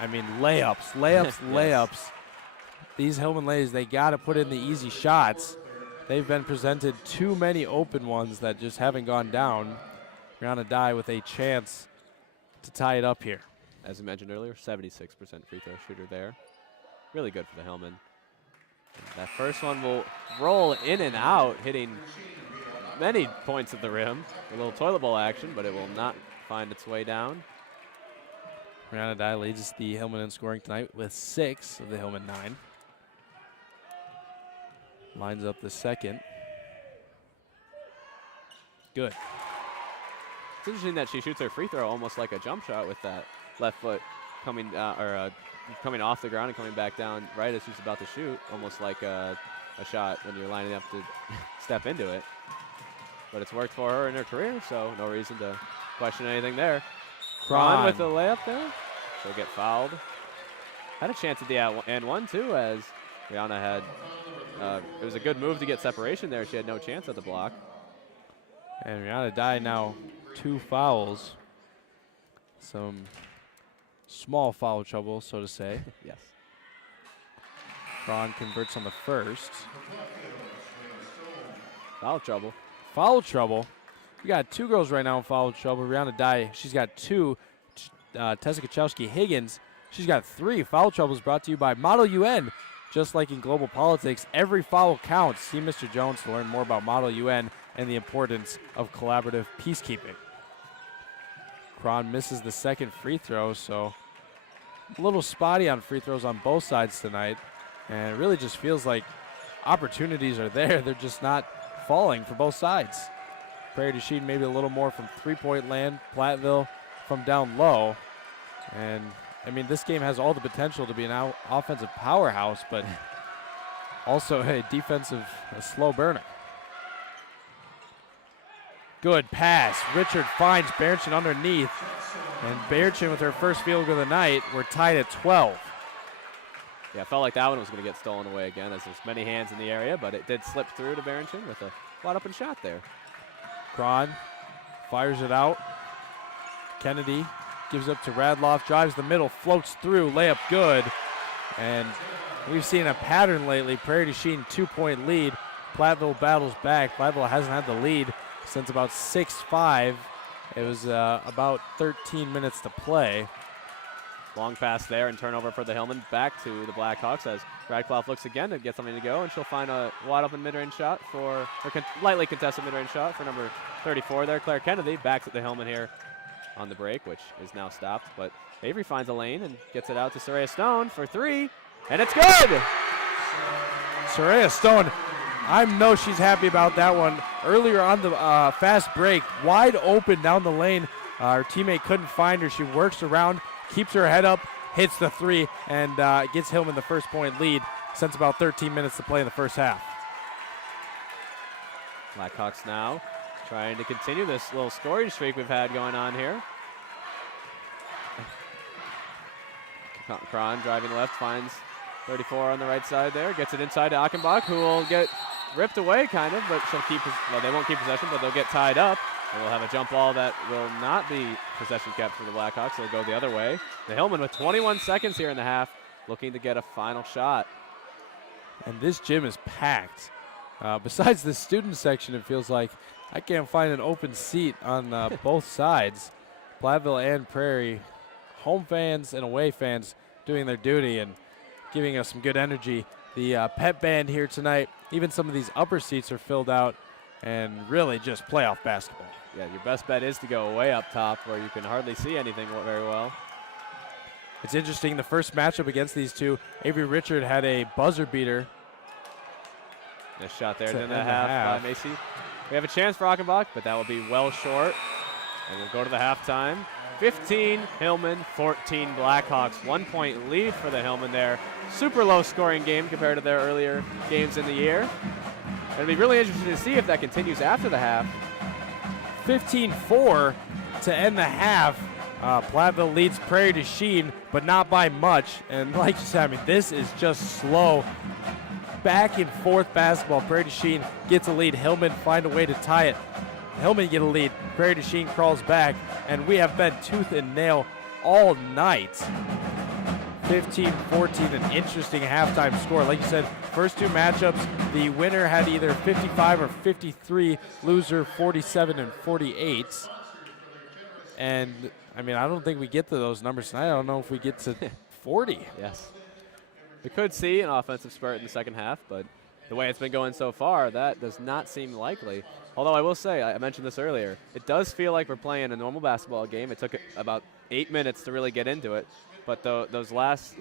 I mean, layups, layups. These Hillman ladies, they got to put in the easy shots. They've been presented too many open ones that just haven't gone down. Rihanna Dye with a chance to tie it up here. As I mentioned earlier, 76% free throw shooter there. Really good for the Hillmen. And that first one will roll in and out, hitting many points at the rim. A little toilet bowl action, but it will not find its way down. Rihanna Dye leads the Hillmen in scoring tonight with 6 of the Hillmen 9. Lines up the second. Good. It's interesting that she shoots her free throw almost like a jump shot with that left foot coming coming off the ground and coming back down right as she's about to shoot, almost like a shot when you're lining up to step into it. But it's worked for her in her career, so no reason to question anything there. Cron with the layup there. She'll get fouled. Had a chance at the and one too, as Rihanna had. It was a good move to get separation there. She had no chance at the block. And Rihanna Dye now 2 fouls. Some small foul trouble, so to say. Yes. Cron converts on the first. Foul trouble. Foul trouble. We got 2 girls right now in foul trouble. Rihanna Dye, she's got 2. Tessa Kachowski-Higgins, she's got 3. Foul trouble is brought to you by Model UN. Just like in global politics, every foul counts. See Mr. Jones to learn more about Model UN and the importance of collaborative peacekeeping. Cron misses the second free throw, so a little spotty on free throws on both sides tonight. And it really just feels like opportunities are there. They're just not falling for both sides. Prairie du Chien maybe a little more from three-point land. Platteville from down low. And, I mean, this game has all the potential to be an offensive powerhouse, but also a slow burner. Good pass. Richard finds Bernchin underneath. And Bernchin with her first field goal of the night. We're tied at 12. Yeah, I felt like that one was going to get stolen away again, as there's many hands in the area, but it did slip through to Bernchin with a wide open shot there. Cron fires it out. Kennedy gives up to Radloff, drives the middle, floats through, layup good. And we've seen a pattern lately. Prairie du Chien 2-point lead. Platteville battles back. Platteville hasn't had the lead since about 6-5. It was about 13 minutes to play. Long pass there and turnover for the Hillman. Back to the Blackhawks as Radcliffe looks again to get something to go, and she'll find a wide open mid-range shot lightly contested mid-range shot for number 34 there, Claire Kennedy. Backs at the Hillman here on the break, which is now stopped, but Avery finds a lane and gets it out to Soraya Stone for 3, and it's good! Soraya Stone, I know she's happy about that one. Earlier on the fast break, wide open down the lane. Her teammate couldn't find her. She works around, keeps her head up, hits the 3, and gets Hillman the first-point lead since about 13 minutes to play in the first half. Blackhawks now trying to continue this little scoring streak we've had going on here. Cron driving left, finds 34 on the right side there, gets it inside to Achenbach, who will get ripped away kind of, but she'll keep, well, they won't keep possession, but they'll get tied up. And we'll have a jump ball that will not be possession kept for the Blackhawks. It'll go the other way. The Hillman with 21 seconds here in the half, looking to get a final shot. And this gym is packed. Besides the student section, it feels like I can't find an open seat on both sides. Platteville and Prairie, home fans and away fans doing their duty and giving us some good energy. The pep band here tonight, even some of these upper seats are filled out, and really just playoff basketball. Yeah, your best bet is to go way up top where you can hardly see anything very well. It's interesting, the first matchup against these two, Avery Richard had a buzzer beater. Nice shot there in the half by Macy. We have a chance for Achenbach, but that will be well short. And we'll go to the halftime. 15 Hillman, 14 Blackhawks. 1-point lead for the Hillman there. Super low scoring game compared to their earlier games in the year. It'll be really interesting to see if that continues after the half. 15-4 to end the half. Platteville leads Prairie du Chien, but not by much. And like you said, I mean, this is just slow. Back and forth basketball. Prairie du Chien gets a lead. Hillman find a way to tie it. Hillman get a lead. Prairie du Chien crawls back, and we have been tooth and nail all night. 15-14, an interesting halftime score. Like you said, first 2 matchups, the winner had either 55 or 53, loser 47 and 48. And, I mean, I don't think we get to those numbers tonight. I don't know if we get to 40. Yes. We could see an offensive spurt in the second half, but the way it's been going so far, that does not seem likely. Although I will say, I mentioned this earlier, it does feel like we're playing a normal basketball game. It took about 8 minutes to really get into it. But those last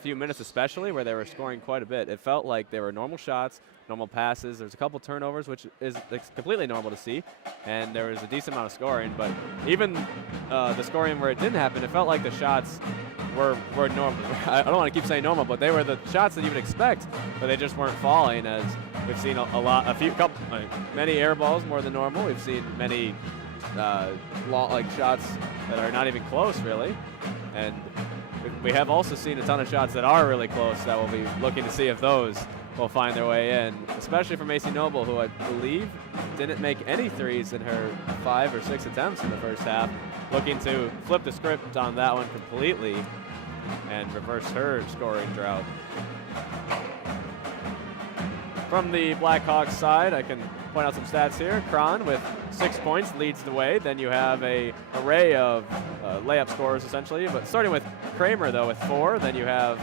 few minutes especially, where they were scoring quite a bit, it felt like they were normal shots, normal passes. There's a couple turnovers, which is completely normal to see, and there was a decent amount of scoring. But even the scoring where it didn't happen, it felt like the shots were normal. I don't want to keep saying normal, but they were the shots that you would expect, but they just weren't falling. As we've seen many air balls more than normal. We've seen many shots that are not even close, really, and we have also seen a ton of shots that are really close that we'll be looking to see if those will find their way in, especially for Macy Noble, who I believe didn't make any threes in her 5 or 6 attempts in the first half. Looking to flip the script on that one completely and reverse her scoring drought. From the Blackhawks side, I can point out some stats here. Cron with 6 points leads the way. Then you have an array of layup scorers, essentially. But starting with Kramer, though, with 4. Then you have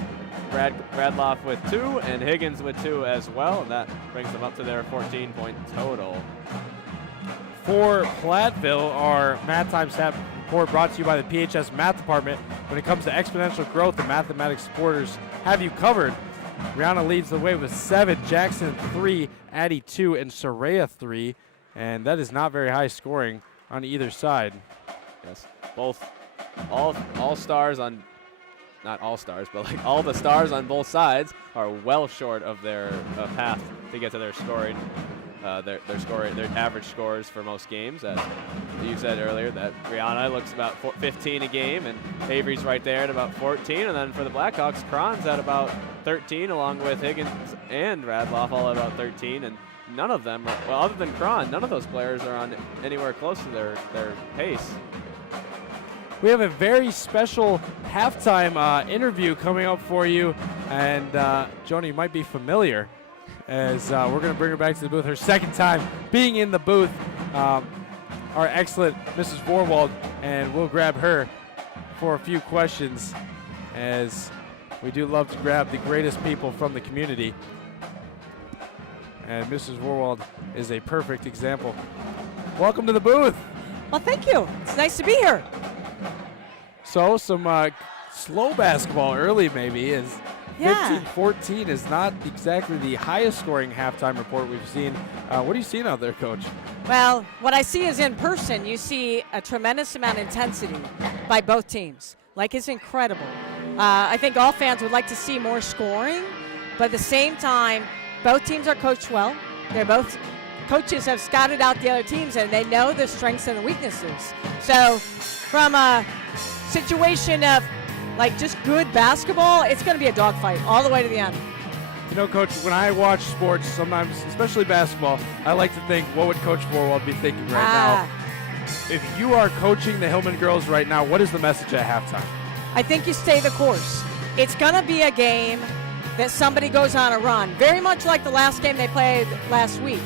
Radloff with 2 and Higgins with 2 as well. And that brings them up to their 14-point total. For Platteville, our math time stat report brought to you by the PHS Math Department. When it comes to exponential growth, the mathematics supporters have you covered. Rihanna leads the way with 7, Jackson 3, Addie 2, and Soraya 3. And that is not very high scoring on either side. Yes, all stars on, not all stars, but like all the stars on both sides are well short of their path to get to their scoring. Their average scores for most games. As you said earlier, that Rihanna looks about 15 a game, and Avery's right there at about 14. And then for the Blackhawks, Cron's at about 13, along with Higgins and Radloff, all at about 13. And none of them, well, other than Cron, none of those players are on anywhere close to their pace. We have a very special halftime interview coming up for you, and Joni, you might be familiar, as we're going to bring her back to the booth. Her second time being in the booth, our excellent Mrs. Vorwald, and we'll grab her for a few questions, as we do love to grab the greatest people from the community. And Mrs. Vorwald is a perfect example. Welcome to the booth. Well, thank you. It's nice to be here. So some slow basketball early, maybe, as 15-14 is not exactly the highest scoring halftime report we've seen. What are you seeing out there, Coach? Well, what I see is in person, you see a tremendous amount of intensity by both teams. Like, it's incredible. I think all fans would like to see more scoring, but at the same time, both teams are coached well. Coaches have scouted out the other teams, and they know the strengths and the weaknesses. So from a situation of like just good basketball, it's going to be a dogfight all the way to the end. You know, Coach, when I watch sports, sometimes, especially basketball, I like to think, what would Coach Vorwald be thinking right now? If you are coaching the Hillman girls right now, what is the message at halftime? I think you stay the course. It's going to be a game that somebody goes on a run. Very much like the last game they played last week.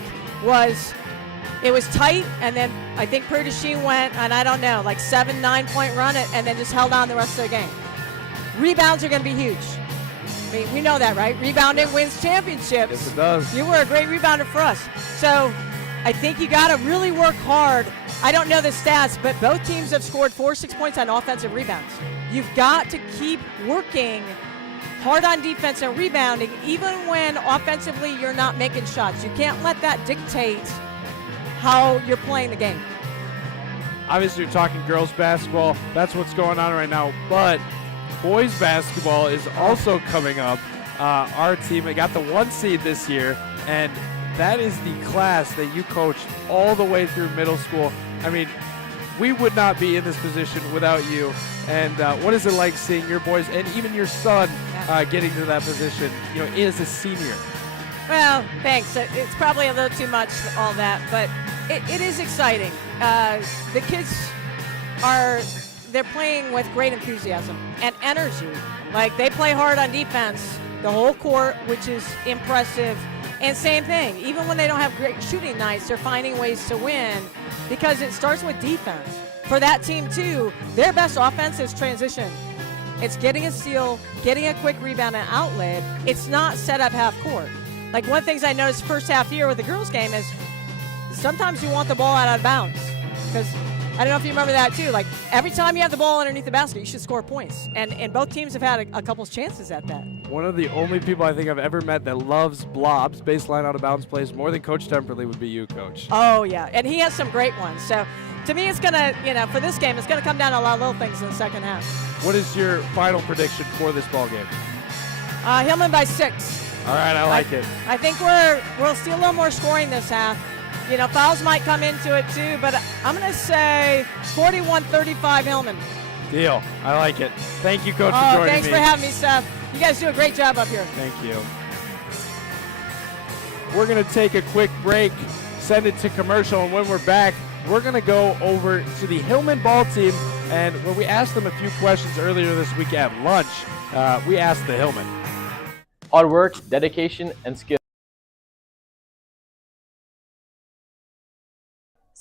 It was tight, and then I think Prairie Chien went, and I don't know, like 7-9 point run, and then just held on the rest of the game. Rebounds are going to be huge. I mean, we know that, right? Rebounding wins championships. Yes, it does. You were a great rebounder for us. So I think you got to really work hard. I don't know the stats, but both teams have scored 4-6 points on offensive rebounds. You've got to keep working hard on defense and rebounding, even when offensively you're not making shots. You can't let that dictate how you're playing the game. Obviously, you're talking girls basketball. That's what's going on right now. But boys basketball is also coming up. Our team got the 1 seed this year, and that is the class that you coached all the way through middle school. I mean, we would not be in this position without you. And what is it like seeing your boys and even your son getting to that position, you know, as a senior? Well, thanks. It's probably a little too much, all that, but it is exciting. The kids they're playing with great enthusiasm and energy. Like, they play hard on defense the whole court, which is impressive. And same thing, even when they don't have great shooting nights, they're finding ways to win because it starts with defense. For that team, too, their best offense is transition. It's getting a steal, getting a quick rebound and outlet. It's not set up half court. Like, one of the things I noticed first half year with the girls game is sometimes you want the ball out of bounds because I don't know if you remember that too. Like every time you have the ball underneath the basket, you should score points. And both teams have had a couple chances at that. One of the only people I think I've ever met that loves blobs, baseline out of bounds plays more than Coach Temperley would be you, Coach. Oh yeah, and he has some great ones. So to me, it's gonna, for this game, it's gonna come down to a lot of little things in the second half. What is your final prediction for this ball game? Hillman by 6. All right, I like it. I think we'll see a little more scoring this half. Fouls might come into it too, but I'm going to say 41-35 Hillman. Deal. I like it. Thank you, Coach, for joining me. Thanks for having me, Seth. You guys do a great job up here. Thank you. We're going to take a quick break, send it to commercial, and when we're back, we're going to go over to the Hillman ball team. And when we asked them a few questions earlier this week at lunch, we asked the Hillman. Hard work, dedication, and skill.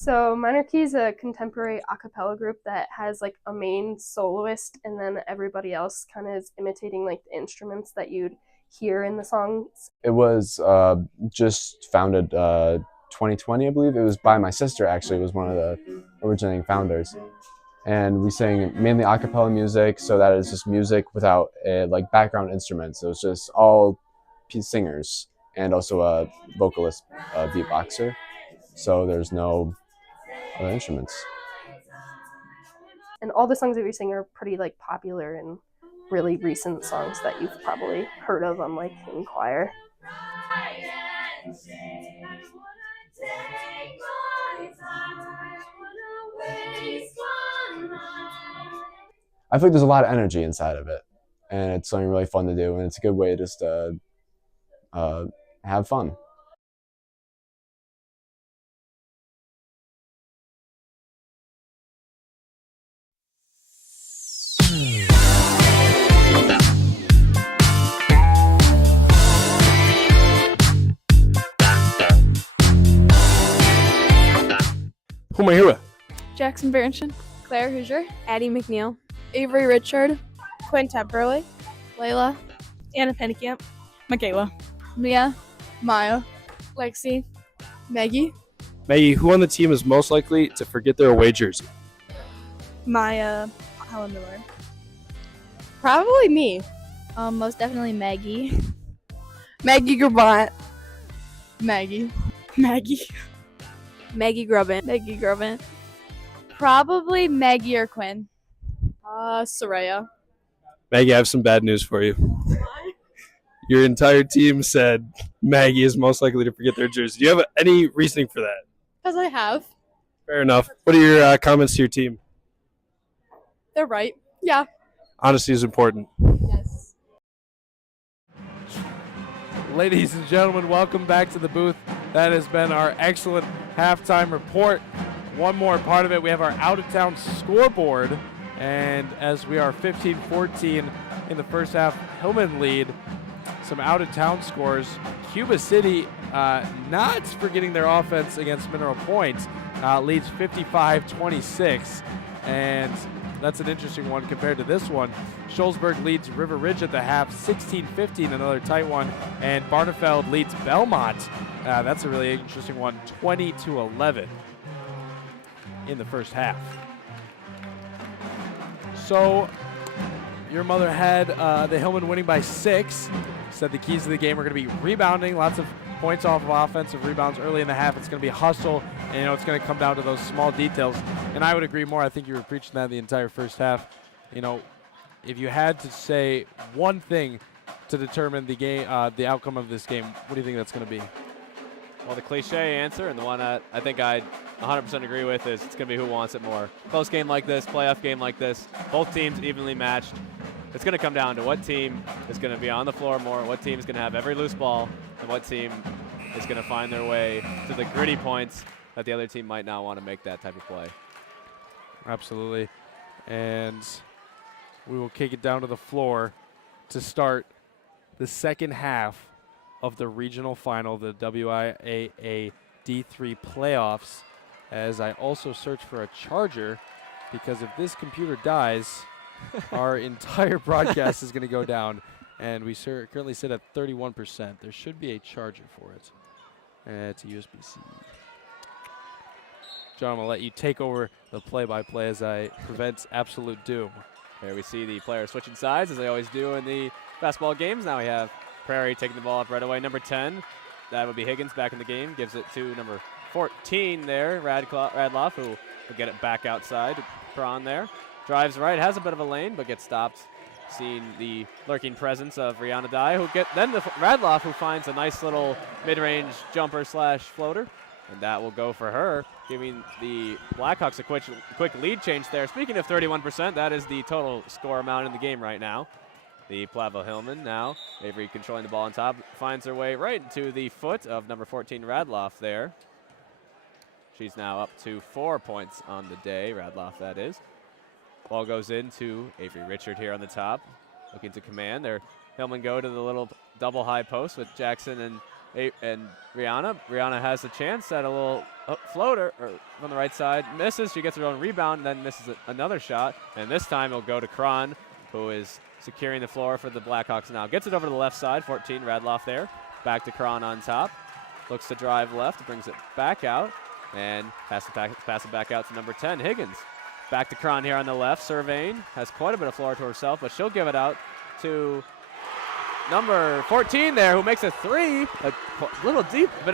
So Monarchy is a contemporary a cappella group that has like a main soloist, and then everybody else kind of is imitating like the instruments that you'd hear in the songs. It was just founded 2020, I believe. It was by my sister, actually, was one of the originating founders. And we sang mainly a cappella music, so that is just music without like background instruments. It was just all singers and also a vocalist, beatboxer. So there's no other instruments. And all the songs that we sing are pretty like popular and really recent songs that you've probably heard of on like in choir. I feel like there's a lot of energy inside of it, and it's something really fun to do, and it's a good way to just have fun. Who am I here with? Jackson Berenson, Claire Hoosier, Addie McNeil, Avery Richard, Quinn Temperley, Layla, Anna Pennekamp, Michaela, Mia, Maya, Lexi, Maggie, Maggie, who on the team is most likely to forget their away jersey? Maya, Helen Miller. Probably me. Most definitely Maggie. Maggie Grabant. Maggie. Maggie. Maggie Grubbin. Maggie Grubbin. Probably Maggie or Quinn. Soraya. Maggie, I have some bad news for you. Your entire team said Maggie is most likely to forget their jersey. Do you have any reasoning for that? Because I have. Fair enough. What are your comments to your team? They're right. Yeah. Honesty is important. Yes. Ladies and gentlemen, welcome back to the booth. That has been our excellent halftime report. One more part of it, we have our out-of-town scoreboard. And as we are 15-14 in the first half, Hillman lead. Some out-of-town scores. Cuba City, not forgetting their offense against Mineral Point, leads 55-26. And that's an interesting one compared to this one. Sholzberg leads River Ridge at the half, 16-15, another tight one. And Barnefeld leads Belmont. That's a really interesting one, 20-11 in the first half. So your mother had the Hillman winning by 6. Said the keys to the game are going to be rebounding, lots of points off of offensive rebounds early in the half. It's going to be hustle, and it's going to come down to those small details. And I would agree more. I think you were preaching that the entire first half. If you had to say one thing to determine the game, the outcome of this game, what do you think that's going to be? Well, the cliche answer, and the one that I think I'd 100% agree with, is it's going to be who wants it more. Close game like this, playoff game like this, both teams evenly matched. It's going to come down to what team is going to be on the floor more, what team is going to have every loose ball, and what team is going to find their way to the gritty points that the other team might not want to make that type of play. Absolutely. And we will kick it down to the floor to start the second half of the regional final, the WIAA D3 playoffs, as I also search for a charger, because if this computer dies, our entire broadcast is going to go down, and we currently sit at 31%. There should be a charger for it. It's a USB-C. John, I'm going to let you take over the play-by-play as I prevent absolute doom. Here we see the players switching sides, as they always do in the basketball games. Now we have Prairie taking the ball up right away. Number 10, that would be Higgins back in the game. Gives it to number 14 there, Radloff, who will get it back outside. Cron there. Drives right, has a bit of a lane, but gets stopped. Seeing the lurking presence of Rihanna Dye, then the Radloff, who finds a nice little mid-range jumper / floater, and that will go for her, giving the Blackhawks a quick lead change there. Speaking of 31%, that is the total score amount in the game right now. The Platteville Hillman now, Avery controlling the ball on top, finds her way right into the foot of number 14 Radloff there. She's now up to 4 points on the day, Radloff that is. Ball goes into Avery Richard here on the top, looking to command. There, Hillman go to the little double high post with Jackson and Rihanna. Rihanna has a chance at a little floater from the right side. Misses, she gets her own rebound, then misses another shot. And this time it'll go to Cron, who is securing the floor for the Blackhawks now. Gets it over to the left side, 14, Radloff there. Back to Cron on top. Looks to drive left, brings it back out, and pass it back out to number 10, Higgins. Back to Cron here on the left, surveying. Has quite a bit of floor to herself, but she'll give it out to number 14 there, who makes a three. A bit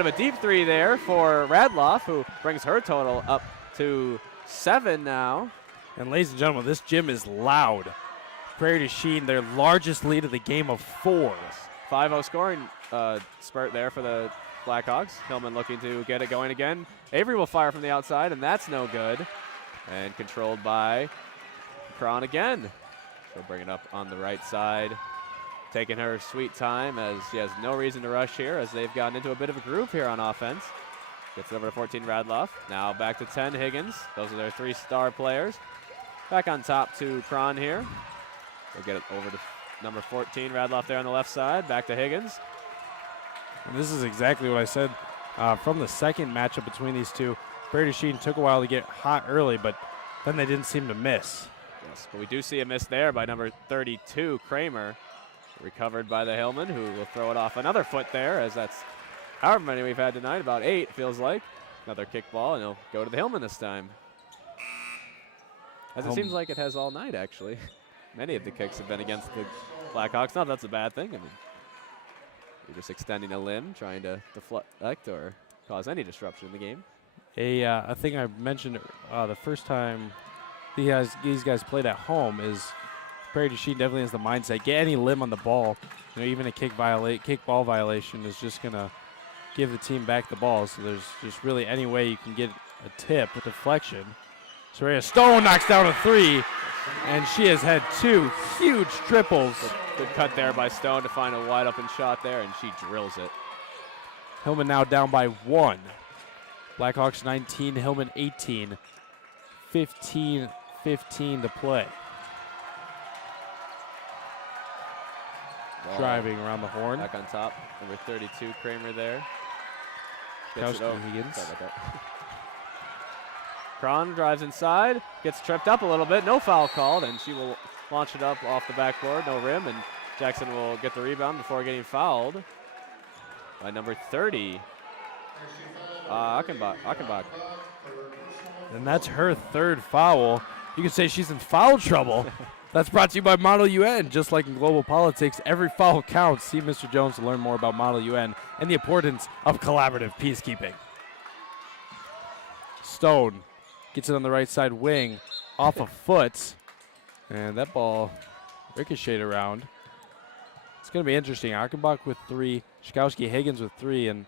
of a deep three there for Radloff, who brings her total up to 7 now. And ladies and gentlemen, this gym is loud. Prairie du Chien, their largest lead of the game of 4. 5-0 scoring spurt there for the Blackhawks. Hillman looking to get it going again. Avery will fire from the outside, and that's no good. And controlled by Cron again. She'll bring it up on the right side. Taking her sweet time, as she has no reason to rush here, as they've gotten into a bit of a groove here on offense. Gets it over to 14, Radloff. Now back to 10, Higgins. Those are their 3 star players. Back on top to Cron here. They'll get it over to number 14, Radloff there on the left side. Back to Higgins. And this is exactly what I said from the second matchup between these two. Prairie du Chien took a while to get hot early, but then they didn't seem to miss. Yes, but we do see a miss there by number 32, Kramer. Recovered by the Hillman, who will throw it off another foot there, as that's however many we've had tonight, about 8 feels like. Another kick ball, and he'll go to the Hillman this time. As it seems like it has all night, actually. Many of the kicks have been against the Blackhawks. Not that that's a bad thing. I mean, you're just extending a limb, trying to deflect or cause any disruption in the game. A thing I mentioned the first time these guys played at home is Prairie du Chien definitely has the mindset, get any limb on the ball. You know, even a kick ball violation is just going to give the team back the ball. So there's just really any way you can get a tip, a deflection. Soraya Stone knocks down a 3, and she has had 2 huge triples. Good cut there by Stone to find a wide open shot there, and she drills it. Hillman now down by 1. Blackhawks 19, Hillman 18. 15-15 to play. Wow. Driving around the horn. Back on top, number 32, Kramer there. Higgins. Sorry about that. Cron drives inside, gets tripped up a little bit, no foul called, and she will launch it up off the backboard, no rim, and Jackson will get the rebound before getting fouled by number 30, Achenbach. And that's her 3rd foul. You can say she's in foul trouble. That's brought to you by Model UN. Just like in global politics, every foul counts. See Mr. Jones to learn more about Model UN and the importance of collaborative peacekeeping. Stone gets it on the right side wing, off a foot, and that ball ricocheted around. It's going to be interesting. Achenbach with 3, Chikowski Higgins with 3, and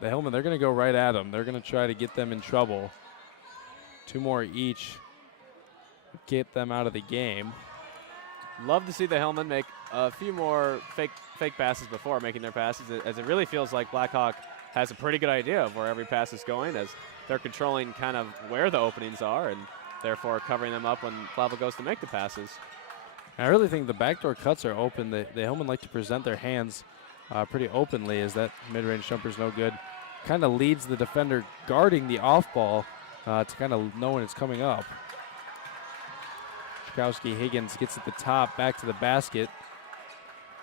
the Hillman, they're going to go right at them. They're going to try to get them in trouble. 2 more each. Get them out of the game. Love to see the Hillman make a few more fake passes before making their passes, as it really feels like Blackhawk has a pretty good idea of where every pass is going, as they're controlling kind of where the openings are and therefore covering them up when Platteville goes to make the passes. I really think the backdoor cuts are open. The Hillman like to present their hands pretty openly, as that mid-range jumper is no good. Kind of leads the defender guarding the off ball to kind of know when it's coming up. Chikowski Higgins gets at the top, back to the basket.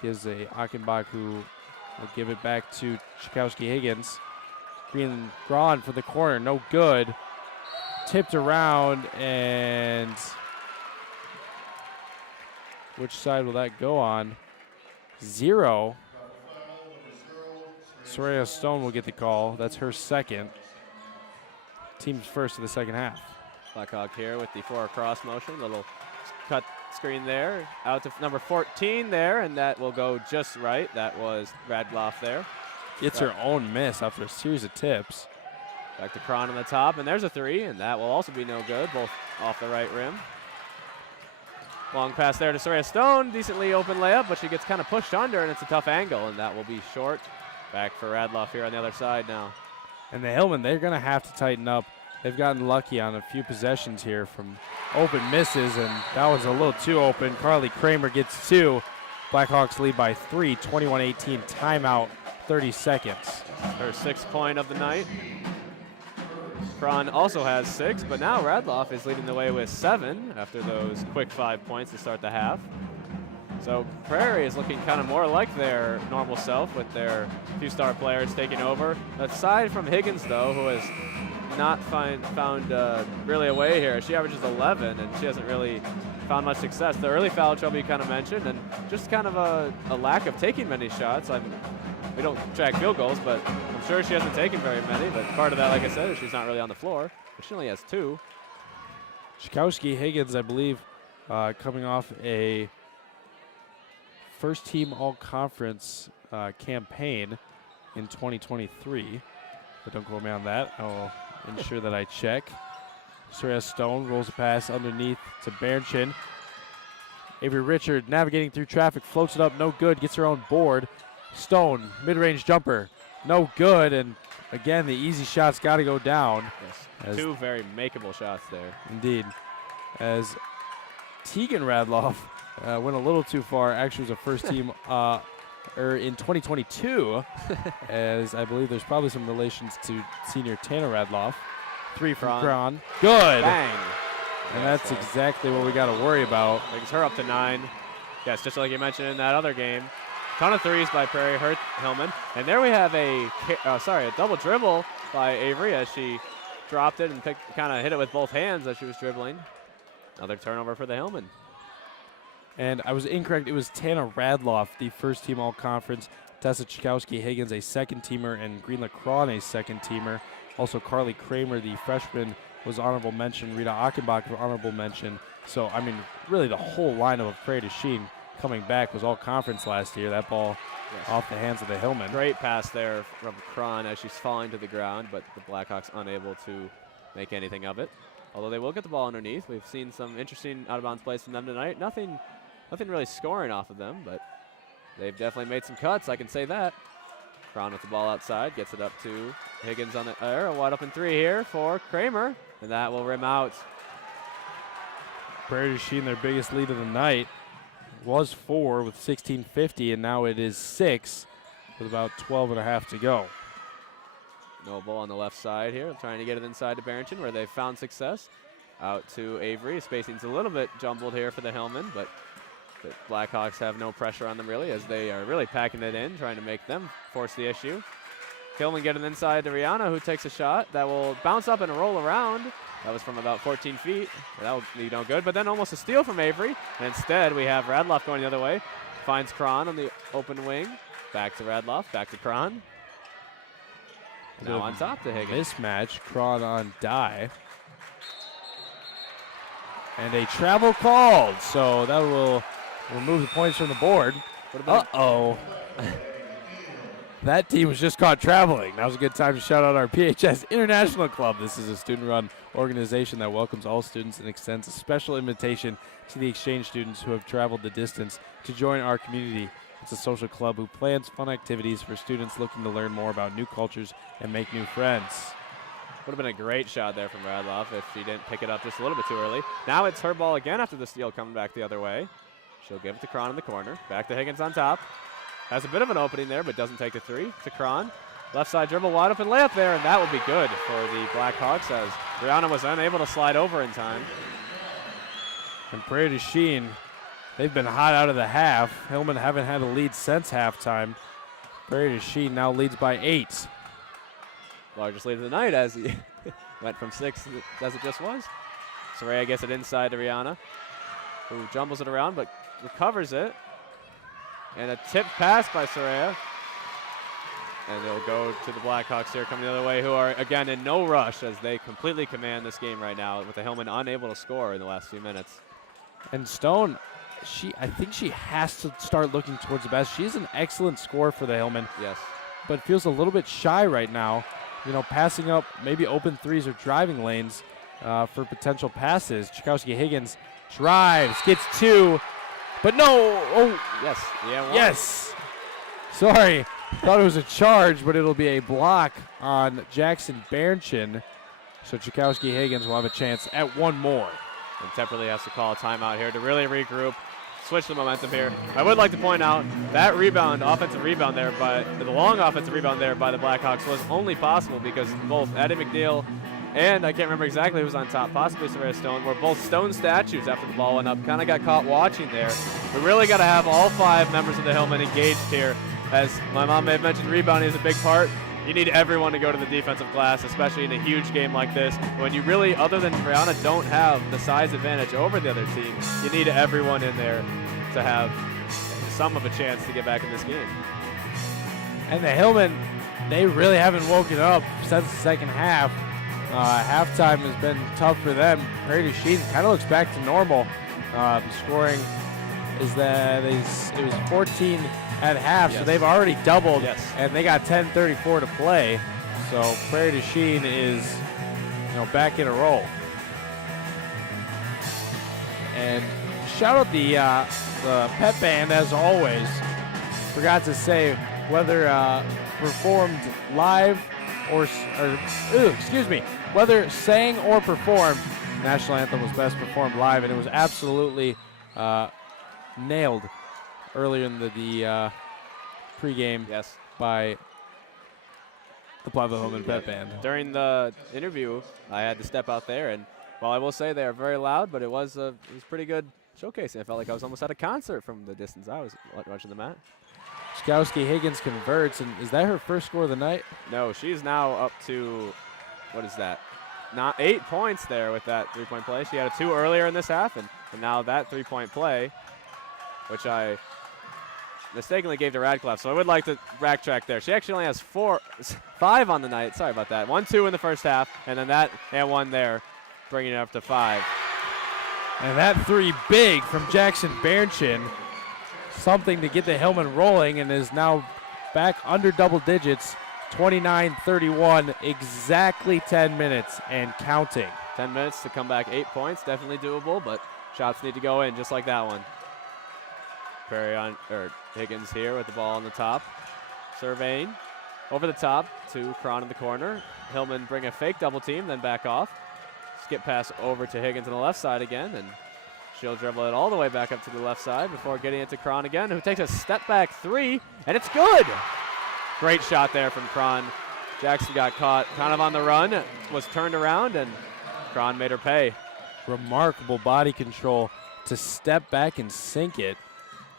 Gives a Achenbach, who will give it back to Chikowski Higgins. Green drawn for the corner, no good. tipped around, and which side will that go on? 0. Soraya Stone will get the call. That's her second. Team's first of the second half. Blackhawk here with the 4 cross motion. Little cut screen there. Out to number 14 there, and that will go just right. That was Radloff there. Gets her own miss after a series of tips. Back to Cron on the top, and there's a 3, and that will also be no good, both off the right rim. Long pass there to Soraya Stone. Decently open layup, but she gets kind of pushed under, and it's a tough angle, and that will be short. Back for Radloff here on the other side now. And the Hillmen, they're going to have to tighten up. They've gotten lucky on a few possessions here from open misses, and that was a little too open. Carly Kramer gets 2. Blackhawks lead by 3, 21-18. Timeout, 30 seconds. Her 6th point of the night. Cron also has 6, but now Radloff is leading the way with 7 after those quick 5 points to start the half. So Prairie is looking kind of more like their normal self with their few star players taking over. Aside from Higgins, though, who has not found really a way here. She averages 11, and she hasn't really found much success. The early foul trouble you kind of mentioned, and just kind of a lack of taking many shots. We don't track field goals, but I'm sure she hasn't taken very many. But part of that, like I said, is she's not really on the floor. But she only has 2. Chikowski Higgins, I believe, coming off a first-team all-conference campaign in 2023. But don't quote me on that. I will ensure that I check. Soraya Stone rolls a pass underneath to Bernchin. Avery Richard navigating through traffic, floats it up, no good, gets her own board. Stone, mid-range jumper, no good, and again, the easy shot's got to go down. Yes, 2 very makeable shots there. Indeed. As Tegan Radloff went a little too far. Actually, was a first team in 2022, as I believe there's probably some relations to senior Tanner Radloff. 3 from Cron. Good. Bang. And that's exactly what we got to worry about. Brings her up to 9. Yes, just like you mentioned in that other game. Ton of 3s by Prairie Hillman. And there we have a double dribble by Avery as she dropped it and kind of hit it with both hands as she was dribbling. Another turnover for the Hillman. And I was incorrect. It was Tana Radloff, the first team all-conference. Tessa Chikowski Higgins, a second-teamer, and Greenla Cron, a second-teamer. Also, Carly Kramer, the freshman, was honorable mention. Rita Achenbach, honorable mention. So, I mean, really the whole lineup of Prairie du Chien coming back was all-conference last year. That ball off the hands of the Hillmen. Great pass there from Cron as she's falling to the ground, but the Blackhawks unable to make anything of it. Although they will get the ball underneath. We've seen some interesting out-of-bounds plays from them tonight. Nothing really scoring off of them, but they've definitely made some cuts, I can say that. Cron with the ball outside, gets it up to Higgins on the air. A wide open 3 here for Kramer, and that will rim out. Prairie du Chien, their biggest lead of the night, was 4 with 16:50, and now it is 6 with about 12.5 to go. Noble on the left side here, trying to get it inside to Barrington, where they've found success. Out to Avery. Spacing's a little bit jumbled here for the Hillmen, but the Blackhawks have no pressure on them really, as they are really packing it in, trying to make them force the issue. Hillmen get it inside to Rihanna, who takes a shot that will bounce up and roll around. That was from about 14 feet. That will be no good, but then almost a steal from Avery. And instead, we have Radloff going the other way. Finds Cron on the open wing. Back to Radloff, back to Cron. Now on top to Higgins. Mismatch, Cron on die. And a travel called, so that will remove the points from the board. Uh-oh. That team was just caught traveling. That was a good time to shout out our PHS International Club. This is a student-run organization that welcomes all students and extends a special invitation to the exchange students who have traveled the distance to join our community. It's a social club who plans fun activities for students looking to learn more about new cultures and make new friends. Would have been a great shot there from Radloff if she didn't pick it up just a little bit too early. Now it's her ball again after the steal coming back the other way. She'll give it to Cron in the corner. Back to Higgins on top. Has a bit of an opening there, but doesn't take the 3 to Cron. Left side dribble, wide open layup there, and that will be good for the Blackhawks as Brianna was unable to slide over in time. And Prairie du Chien, they've been hot out of the half. Hillman haven't had a lead since halftime. Prairie du Chien now leads by 8. Largest lead of the night as the went from 6 as it just was. Soraya gets it inside to Rihanna, who jumbles it around but recovers it. And a tip pass by Soraya. And they'll go to the Blackhawks here coming the other way, who are, again, in no rush as they completely command this game right now with the Hillman unable to score in the last few minutes. And Stone, I think she has to start looking towards the best. She's an excellent scorer for the Hillman. Yes. But feels a little bit shy right now. You know, passing up maybe open threes or driving lanes for potential passes. Chakowski-Higgins drives, gets 2, but no. Oh, yes. Yeah. One. Yes. Sorry. Thought it was a charge, but it'll be a block on Jackson Bernchin. So Chakowski-Higgins will have a chance at one more. And Temperley has to call a timeout here to really regroup, switch the momentum here. I would like to point out that offensive rebound there, the long offensive rebound there by the Blackhawks was only possible because both Eddie McNeil and I can't remember exactly who was on top, possibly Soraya Stone, were both stone statues after the ball went up. Kind of got caught watching there. We really got to have all 5 members of the Hillman engaged here. As my mom may have mentioned, rebounding is a big part. You need everyone to go to the defensive glass, especially in a huge game like this. When you really, other than Brianna, don't have the size advantage over the other team, you need everyone in there to have some of a chance to get back in this game. And the Hillman, they really haven't woken up since the second half. Halftime has been tough for them. Prairie du Chien kind of looks back to normal. Scoring is that it was 14 at half, yes. So they've already doubled, yes. And they got 10:34 to play. So Prairie du Chien is, back in a roll. And shout out the pep band as always. Forgot to say whether performed live whether sang or performed, national anthem was best performed live, and it was absolutely nailed earlier in the pregame by the Platteville Hillman Pep Band. During the interview, I had to step out there, and while I will say they are very loud, but it was pretty good showcasing. I felt like I was almost at a concert from the distance I was watching the mat. Chakowski-Higgins converts, and is that her first score of the night? No, she's now up to, what is that? Not 8 points there with that 3-point play. She had a 2 earlier in this half, and now that 3-point play, which I mistakenly gave to Radcliffe, so I would like to backtrack there. She actually only has 5 on the night. Sorry about that. 1-2 in the first half, and then that and 1 there, bringing it up to 5. And that 3 big from Jackson Bernchin. Something to get the Hillman rolling, and is now back under double digits, 29-31, exactly 10 minutes and counting. 10 minutes to come back 8 points, definitely doable, but shots need to go in just like that one. Higgins here with the ball on the top, surveying over the top to Cron in the corner. Hillman bring a fake double team, then back off. Skip pass over to Higgins on the left side again, and she'll dribble it all the way back up to the left side before getting it to Cron again, who takes a step back 3, and it's good. Great shot there from Cron. Jackson got caught kind of on the run, was turned around, and Cron made her pay. Remarkable body control to step back and sink it.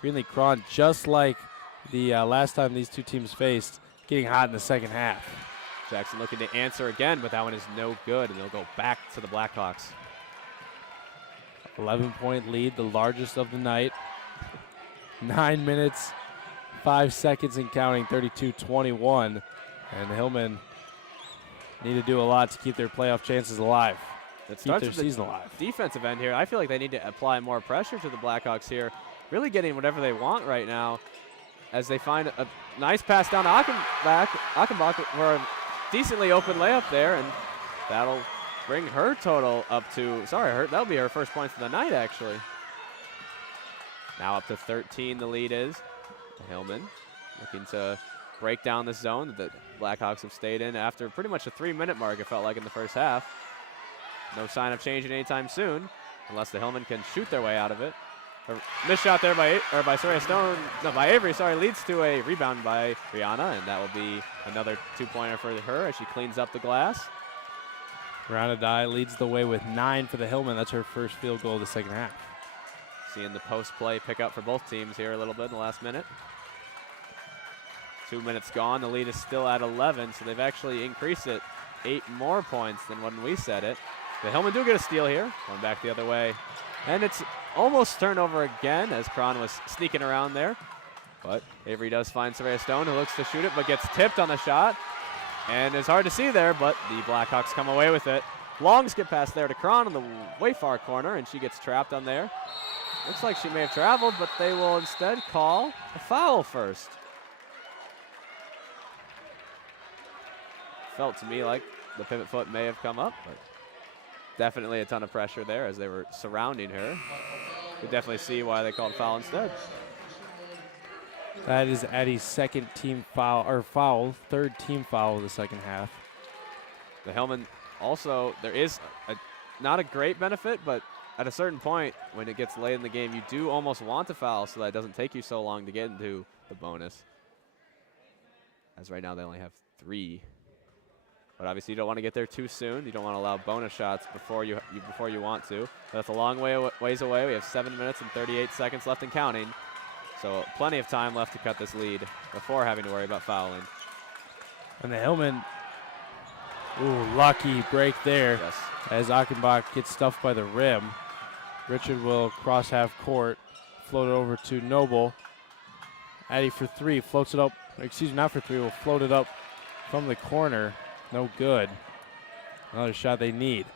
Greenlee Cron, just like the last time these two teams faced, getting hot in the second half. Jackson looking to answer again, but that one is no good, and they'll go back to the Blackhawks. 11-point lead, the largest of the night. 9 minutes, 5 seconds and counting, 32-21. And Hillman need to do a lot to keep their playoff chances alive. Keep their season alive. Defensive end here, I feel like they need to apply more pressure to the Blackhawks here. Really getting whatever they want right now as they find a nice pass down to Achenbach for a decently open layup there, and that'll bring her total up to, that'll be her first points of the night, actually. Now up to 13, the lead is. Hillman looking to break down this zone that the Blackhawks have stayed in after pretty much a 3-minute mark, it felt like, in the first half. No sign of changing anytime soon, unless the Hillman can shoot their way out of it. A missed shot there by Avery, leads to a rebound by Rihanna, and that will be another 2-pointer for her as she cleans up the glass. Rihanna Dye leads the way with 9 for the Hillman. That's her first field goal of the second half. Seeing the post play pick up for both teams here a little bit in the last minute. 2 minutes gone. The lead is still at 11, so they've actually increased it 8 more points than when we said it. The Hillmen do get a steal here, going back the other way. And it's almost turnover again as Cron was sneaking around there. But Avery does find Saraya Stone, who looks to shoot it, but gets tipped on the shot. And it's hard to see there, but the Blackhawks come away with it. Long skip pass there to Cron on the way far corner, and she gets trapped on there. Looks like she may have traveled, but they will instead call a foul first. Felt to me like the pivot foot may have come up, but definitely a ton of pressure there as they were surrounding her. Could definitely see why they called foul instead. That is Eddie's second team foul, third team foul of the second half. The Hillmen also, there is not a great benefit, but at a certain point when it gets late in the game, you do almost want to foul so that it doesn't take you so long to get into the bonus. As right now they only have 3. But obviously you don't want to get there too soon. You don't want to allow bonus shots before you want to. But that's a long ways away. We have 7 minutes and 38 seconds left and counting. So plenty of time left to cut this lead before having to worry about fouling. And the Hillmen, lucky break there. Yes. As Achenbach gets stuffed by the rim. Richard will cross half court, float it over to Noble. Addy for 3, floats it up, excuse me, not for 3, will float it up from the corner. No good. Another shot they need.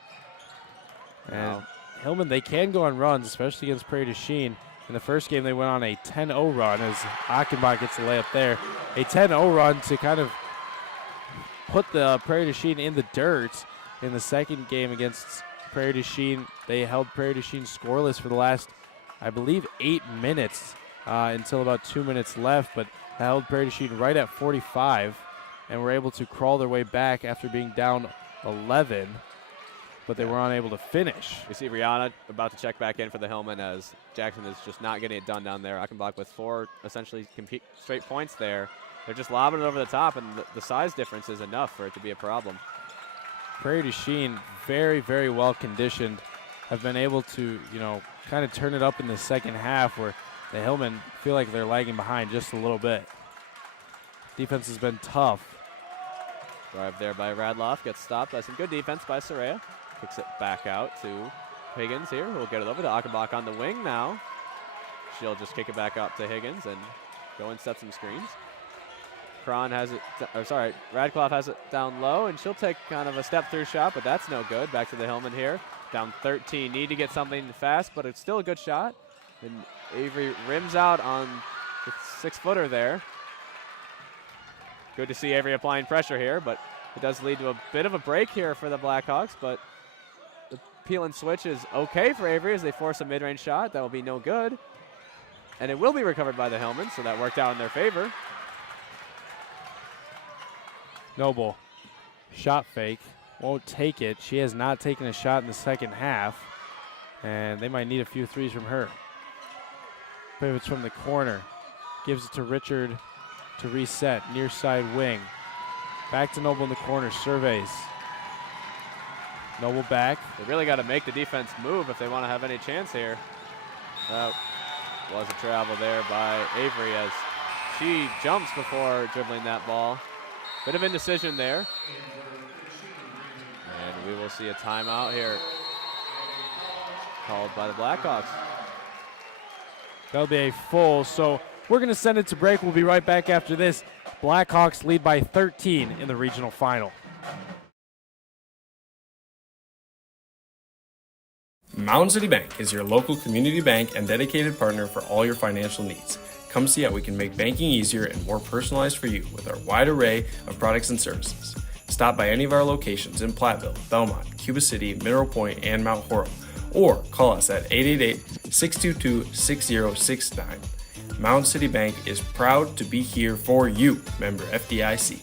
And Hillmen, they can go on runs, especially against Prairie du Chien. In the first game, they went on a 10-0 run as Achenbach gets the layup there. A 10-0 run to kind of put the Prairie du Chien in the dirt. In the second game against Prairie du Chien, they held Prairie du Chien scoreless for the last, I believe, 8 minutes until about 2 minutes left, but held Prairie du Chien right at 45 and were able to crawl their way back after being down 11, but they were unable to finish. We see Rihanna about to check back in for the Hillmen as Jackson is just not getting it done down there. Achenbach with 4 essentially straight points there. They're just lobbing it over the top, and the size difference is enough for it to be a problem. Prairie du Chien, very, very well conditioned, have been able to, kind of turn it up in the second half where the Hillmen feel like they're lagging behind just a little bit. Defense has been tough. Drive there by Radloff, gets stopped by some good defense by Saraya. Kicks it back out to Higgins here, who will get it over to Achenbach on the wing now. She'll just kick it back up to Higgins and go and set some screens. Radcliffe has it down low, and she'll take kind of a step-through shot, but that's no good. Back to the Hillmen here. Down 13. Need to get something fast, but it's still a good shot. And Avery rims out on the 6-footer there. Good to see Avery applying pressure here, but it does lead to a bit of a break here for the Blackhawks, but the peel and switch is okay for Avery as they force a mid-range shot. That will be no good. And it will be recovered by the Hillmen, so that worked out in their favor. Noble, shot fake, won't take it. She has not taken a shot in the second half, and they might need a few threes from her. Pivots from the corner, gives it to Richard to reset, near side wing. Back to Noble in the corner, surveys. Noble back. They really got to make the defense move if they want to have any chance here. That was a travel there by Avery as she jumps before dribbling that ball. Bit of indecision there. And we will see a timeout here called by the Blackhawks. That'll be a full, so we're going to send it to break. We'll be right back after this. Blackhawks lead by 13 in the regional final. Mountain City Bank is your local community bank and dedicated partner for all your financial needs. Come see how we can make banking easier and more personalized for you with our wide array of products and services. Stop by any of our locations in Platteville, Belmont, Cuba City, Mineral Point, and Mount Horeb, or call us at 888-622-6069. Mountain City Bank is proud to be here for you, member FDIC.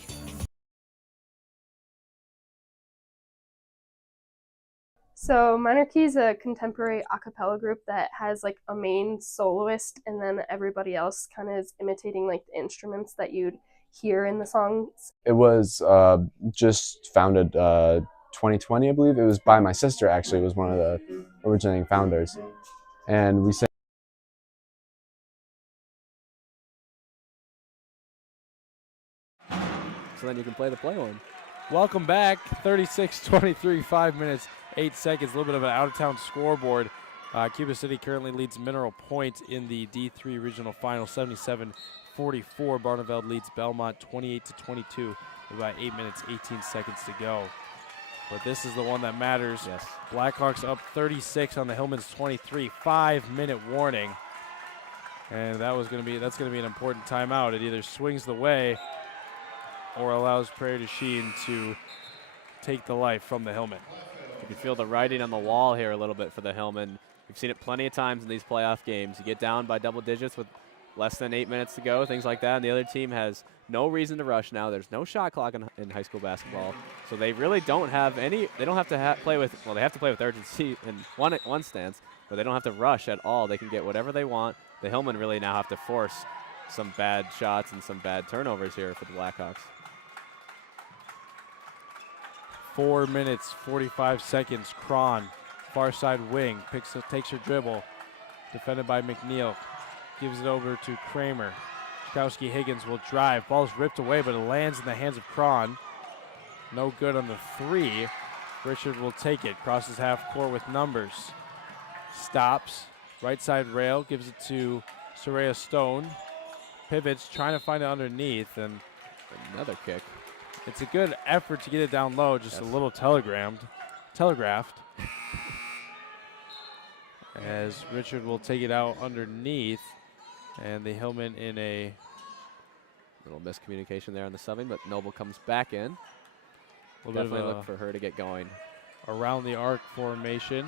So Minor Key is a contemporary a cappella group that has like a main soloist and then everybody else kind of is imitating like the instruments that you'd hear in the songs. It was just founded 2020, I believe. It was by my sister, actually, was one of the originating founders. And we sang. So then you can play the play one. Welcome back. 36-23, 5 minutes, 8 seconds. A little bit of an out-of-town scoreboard. Cuba City currently leads Mineral Point in the D3 Regional Final, 77-44. Barneveld leads Belmont 28-22 with about 8 minutes, 18 seconds to go. But this is the one that matters. Yes. Blackhawks up 36 on the Hillman's 23. 5-minute warning. And that's going to be an important timeout. It either swings the way or allows Prairie du Chien to take the life from the Hillman. You can feel the writing on the wall here a little bit for the Hillman. We've seen it plenty of times in these playoff games. You get down by double digits with less than 8 minutes to go, things like that, and the other team has no reason to rush now. There's no shot clock in high school basketball, so they really don't have any. They don't have to play with. Well, they have to play with urgency in one stance, but they don't have to rush at all. They can get whatever they want. The Hillman really now have to force some bad shots and some bad turnovers here for the Blackhawks. 4 minutes, 45 seconds. Cron, far side wing, takes her dribble, defended by McNeil. Gives it over to Kramer. Chikowski Higgins will drive. Ball's ripped away, but it lands in the hands of Cron. No good on the three. Richard will take it. Crosses half court with numbers. Stops. Right side rail. Gives it to Soraya Stone. Pivots, trying to find it underneath, and another kick. It's a good effort to get it down low, just a little telegraphed. As Richard will take it out underneath, and the Hillman in a little miscommunication there on the subbing, but Noble comes back in. We'll definitely look for her to get going. Around the arc formation.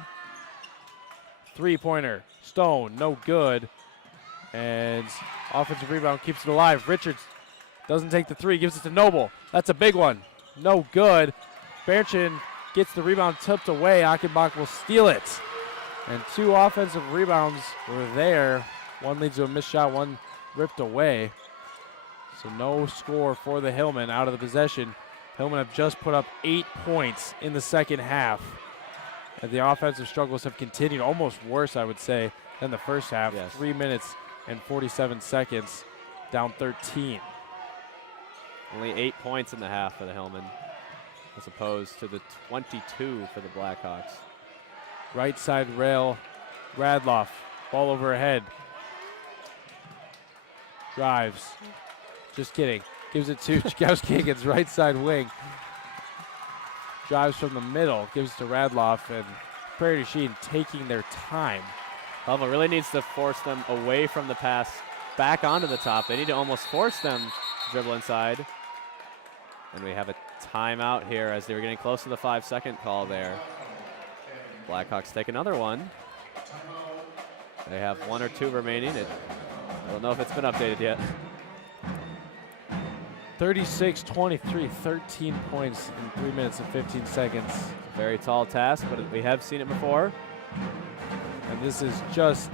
Three-pointer, Stone, no good. And offensive rebound keeps it alive. Richards doesn't take the three, gives it to Noble. That's a big one. No good. Bernchin gets the rebound tipped away. Achenbach will steal it. And two offensive rebounds were there. One leads to a missed shot, one ripped away. So no score for the Hillman out of the possession. Hillman have just put up 8 points in the second half. And the offensive struggles have continued, almost worse, I would say, than the first half. Yes. 3 minutes and 47 seconds, down 13. Only 8 points in the half for the Hillman, as opposed to the 22 for the Blackhawks. Right side rail, Radloff, ball overhead. Drives, just kidding. Gives it to Chikowski Higgins, right side wing. Drives from the middle, gives it to Radloff, and Prairie du Chien taking their time. Platteville really needs to force them away from the pass, back onto the top. They need to almost force them to dribble inside. And we have a timeout here as they were getting close to the 5-second call there. Blackhawks take another one. They have 1 or 2 remaining. I don't know if it's been updated yet. 36-23, 13 points in 3 minutes and 15 seconds. Very tall task, but we have seen it before. And this is just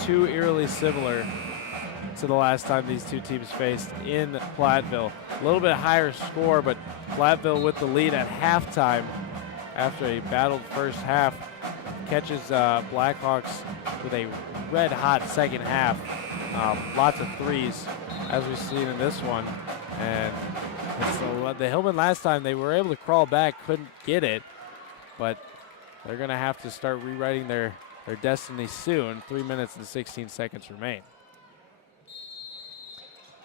too eerily similar to the last time these two teams faced in Platteville. A little bit higher score, but Platteville with the lead at halftime after a battled first half catches Blackhawks with a red-hot second half. Lots of threes, as we've seen in this one. And so the Hillman last time, they were able to crawl back, couldn't get it, but they're going to have to start rewriting their destiny soon. 3 minutes and 16 seconds remain.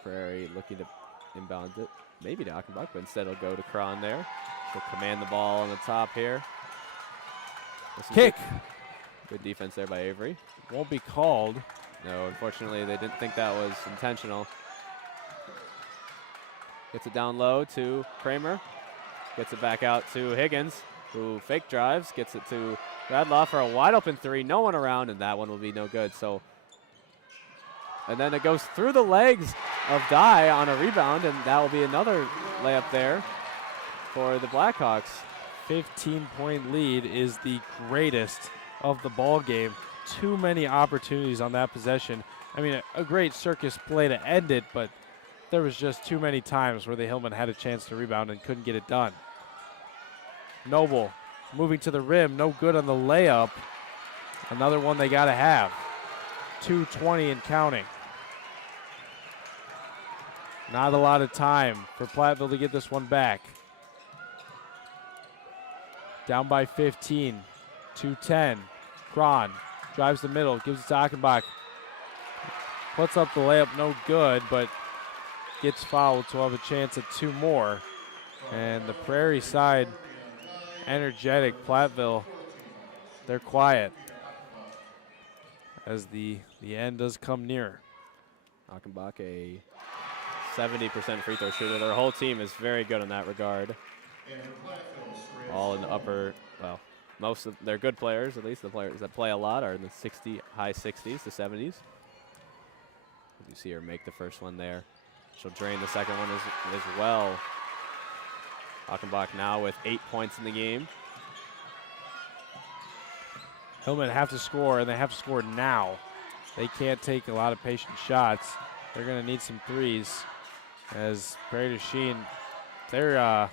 Prairie looking to inbound it, maybe to Achenbach, but instead it'll go to Cron there. She'll command the ball on the top here. Kick. Good defense there by Avery. Won't be called. No, unfortunately, they didn't think that was intentional. Gets it down low to Kramer. Gets it back out to Higgins, who fake drives. Gets it to Radloff for a wide open three. No one around, and that one will be no good. So, and then it goes through the legs of Dye on a rebound, and that will be another layup there for the Blackhawks. 15-point lead is the greatest of the ball game. Too many opportunities on that possession. I mean, a great circus play to end it, but there was just too many times where the Hillman had a chance to rebound and couldn't get it done. Noble moving to the rim, no good on the layup. Another one they got to have. 2:20 and counting. Not a lot of time for Platteville to get this one back. down by 15, 2-10. Kron drives the middle, gives it to Achenbach. Puts up the layup, no good, but gets fouled, so we'll have a chance at 2 more. And the Prairie side, energetic. Platteville, they're quiet as the end does come near. Achenbach, a 70% free throw shooter. Their whole team is very good in that regard. All in the upper, well, most of they're good players, at least the players that play a lot are in the high 60s to 70s. You see her make the first one there. She'll drain the second one as well. Achenbach now with 8 points in the game. Hillman have to score, and they have to score now. They can't take a lot of patient shots. They're going to need some threes as Prairie du Chien, their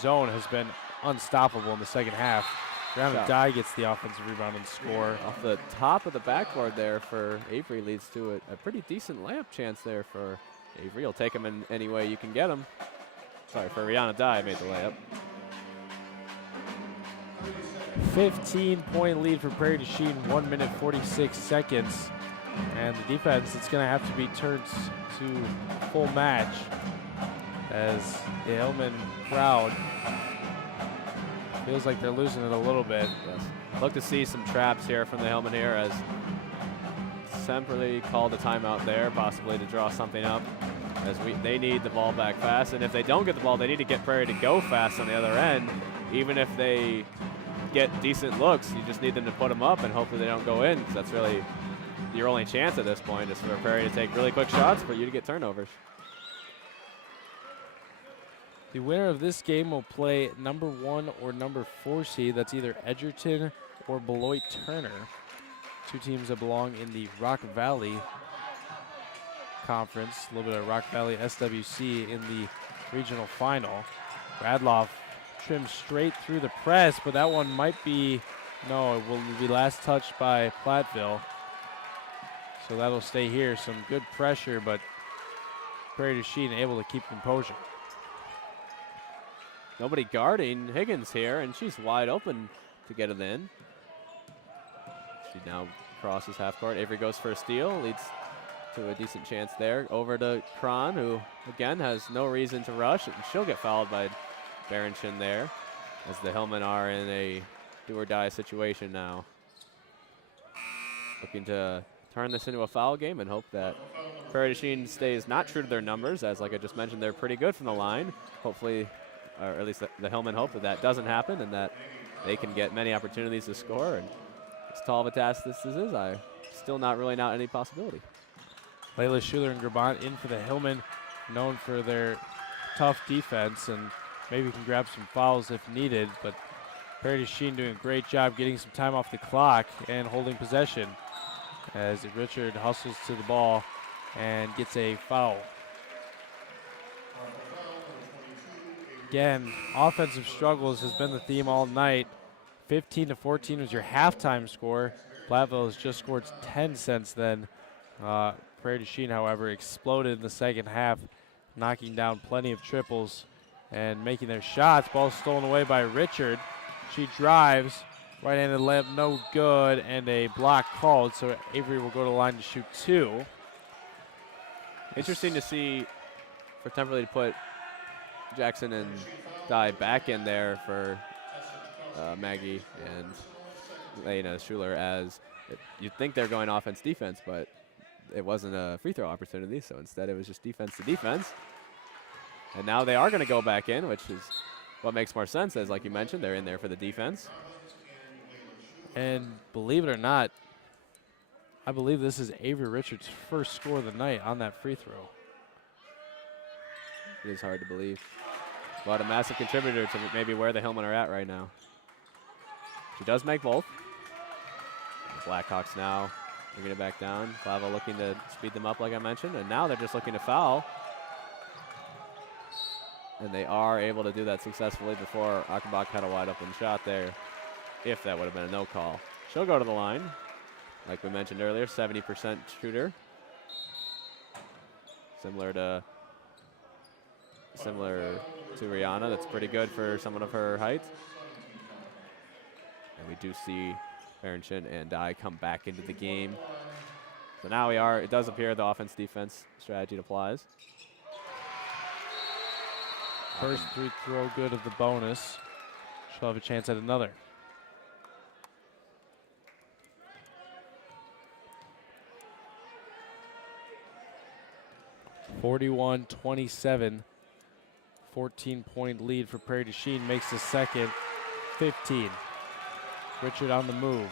zone has been unstoppable in the second half. Brianna Dye gets the offensive rebound and score. Off the top of the backboard there for Avery leads to a pretty decent layup chance there for Avery. You'll take him in any way you can get him. Sorry, for Rihanna Dye made the layup. 15-point lead for Prairie du Chien, 1 minute 46 seconds. And the defense, it's going to have to be turned to full match as the Hillman crowd feels like they're losing it a little bit. Yes. Look to see some traps here from the Hillman here as Semperly called a timeout there, possibly to draw something up. As they need the ball back fast, and if they don't get the ball, they need to get Prairie to go fast on the other end. Even if they get decent looks, you just need them to put them up, and hopefully they don't go in, because that's really your only chance at this point is for Prairie to take really quick shots for you to get turnovers. The winner of this game will play number 1 or number 4 seed. That's either Edgerton or Beloit Turner, 2 teams that belong in the Rock Valley Conference, a little bit of Rock Valley SWC in the regional final. Radloff trims straight through the press, but that one might be, no, it will be last touched by Platteville. So that'll stay here. Some good pressure, but Prairie du Chien able to keep composure. Nobody guarding Higgins here, and she's wide open to get it in. She now crosses half court. Avery goes for a steal, leads to a decent chance there. Over to Kron, who again has no reason to rush, and she'll get fouled by Berenchin there, as the Hillmen are in a do-or-die situation now. Looking to turn this into a foul game and hope that Prairie du Chien stays not true to their numbers, as like I just mentioned, they're pretty good from the line. Hopefully, or at least the Hillmen hope that that doesn't happen and that they can get many opportunities to score. And as tall of a task this is, I still not ruling out any possibility. Layla Schuler and Grabant in for the Hillmen, known for their tough defense, and maybe can grab some fouls if needed, but Prairie du Chien doing a great job getting some time off the clock and holding possession as Richard hustles to the ball and gets a foul. Again, offensive struggles has been the theme all night. 15-14 was your halftime score. Platteville has just scored 10 since then. Prairie du Chien, however, exploded in the second half, knocking down plenty of triples and making their shots. Ball stolen away by Richard. She drives, right-handed layup, no good, and a block called, so Avery will go to the line to shoot 2. Interesting to see for Temperley to put Jackson and Dye back in there for Maggie and Lena Schuler, as you'd think they're going offense-defense, but it wasn't a free throw opportunity, so instead it was just defense to defense. And now they are going to go back in, which is what makes more sense, as like you mentioned, they're in there for the defense. And believe it or not, I believe this is Avery Richards' first score of the night on that free throw. It is hard to believe. But a massive contributor to maybe where the Hillmen are at right now. She does make both. Blackhawks now bringing it back down. Flava looking to speed them up like I mentioned, and now they're just looking to foul. And they are able to do that successfully before Achenbach had a wide open shot there, if that would have been a no call. She'll go to the line. Like we mentioned earlier, 70% shooter. Similar to Rihanna. That's pretty good for someone of her height. And we do see Chien and Dye come back into the game. So now it does appear the offense-defense strategy applies. First free throw good of the bonus. She'll have a chance at another. (41-27). 14-point lead for Prairie du Chien. Makes the second 15. Richard on the move.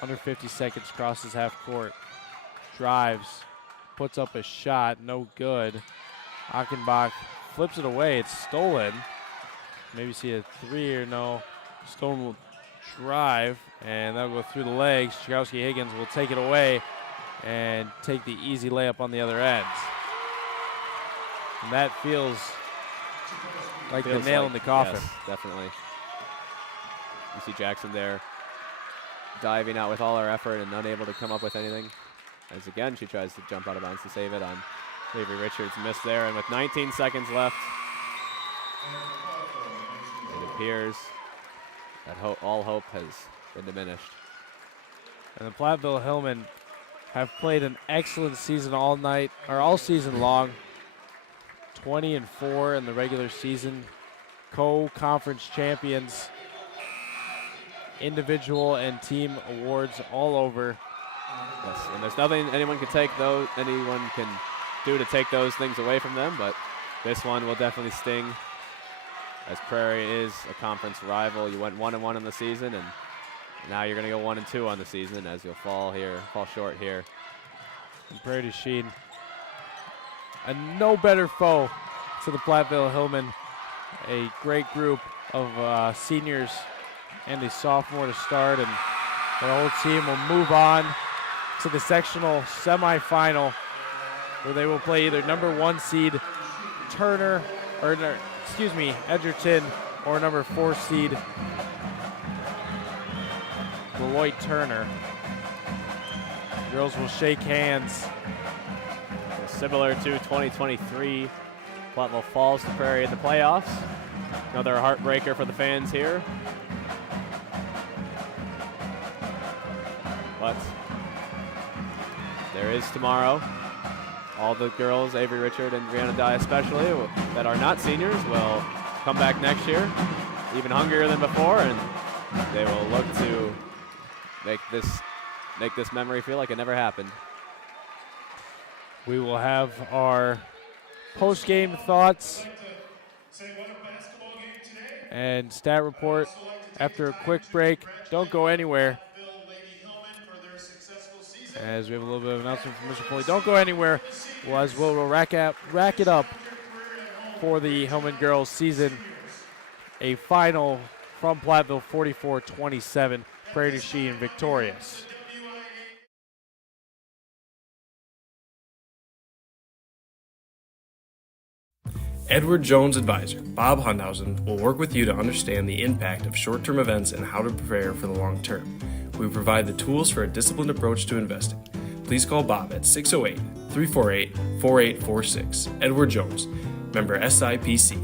Under 50 seconds, crosses half court. Drives, puts up a shot, no good. Achenbach flips it away, it's stolen. Maybe see a three or no. Stone will drive, and that'll go through the legs. Chikowski-Higgins will take it away and take the easy layup on the other end. And that feels like the nail in the coffin. Yes, definitely. You see Jackson there diving out with all her effort and unable to come up with anything. As again, she tries to jump out of bounds to save it on Avery Richards. Missed there, and with 19 seconds left, it appears that all hope has been diminished. And the Platteville Hillmen have played an excellent season all season long. 20-4 in the regular season. Co-conference champions. Individual and team awards all over. Yes, and there's nothing anyone can do to take those things away from them, but this one will definitely sting, as Prairie is a conference rival. You went 1-1 in the season, and now you're going to go 1-2 on the season, as you'll fall short here. And Prairie du Chien, a no better foe to the Platteville Hillmen. A great group of seniors and a sophomore to start, and the whole team will move on to the sectional semifinal, where they will play either number 1 seed Edgerton, or number 4 seed Beloit Turner. Girls will shake hands. So similar to 2023, Platteville falls to Prairie in the playoffs. Another heartbreaker for the fans here. But there is tomorrow. All the girls, Avery Richard and Brianna Dye especially, that are not seniors, will come back next year, even hungrier than before, and they will look to make this memory feel like it never happened. We will have our post-game thoughts and stat report after a quick break. Don't go anywhere, as we have a little bit of an announcement from Mr. Foley. Don't go anywhere, as we'll rack it up for the Hillman girls season. A final from Platteville, 44-27. Prairie du Chien victorious. Edward Jones Advisor, Bob Hundhausen, will work with you to understand the impact of short-term events and how to prepare for the long term. We provide the tools for a disciplined approach to investing. Please call Bob at 608-348-4846. Edward Jones, member SIPC.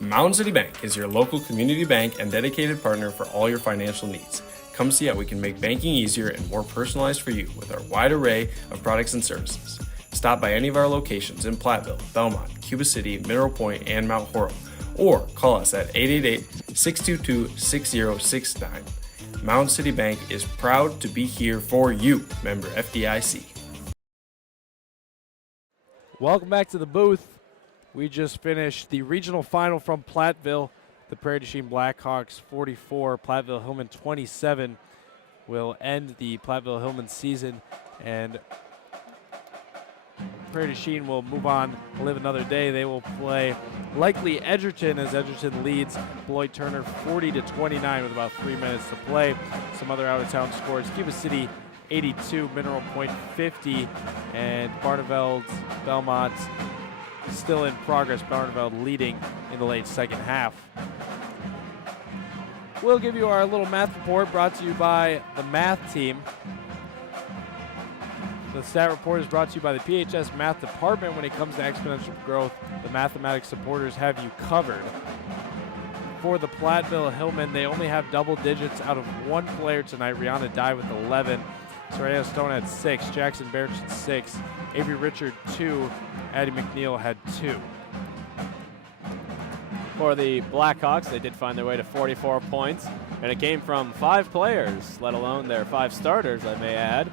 Mountain City Bank is your local community bank and dedicated partner for all your financial needs. Come see how we can make banking easier and more personalized for you with our wide array of products and services. Stop by any of our locations in Platteville, Belmont, Cuba City, Mineral Point, and Mount Horrell, or call us at 888-622-6069. Mountain City Bank is proud to be here for you, member FDIC. Welcome back to the booth. We just finished the regional final from Platteville. The Prairie du Chien Blackhawks 44, Platteville Hillman 27 will end the Platteville Hillman season, and Prairie du Chien will move on to live another day. They will play likely Edgerton, as Edgerton leads Beloit Turner 40-29 with about 3 minutes to play. Some other out-of-town scores: Cuba City 82, Mineral Point 50, and Barneveld Belmont still in progress. Barneveld leading in the late second half. We'll give you our little math report brought to you by the math team. The stat report is brought to you by the PHS Math Department. When it comes to exponential growth, the mathematics supporters have you covered. For the Platteville Hillmen, they only have double digits out of one player tonight. Rihanna Dye with 11. Soraya Stone had 6. Jackson Barrett had 6. Avery Richard 2. Addie McNeil had 2. For the Blackhawks, they did find their way to 44 points, and it came from 5 players, let alone their 5 starters, I may add.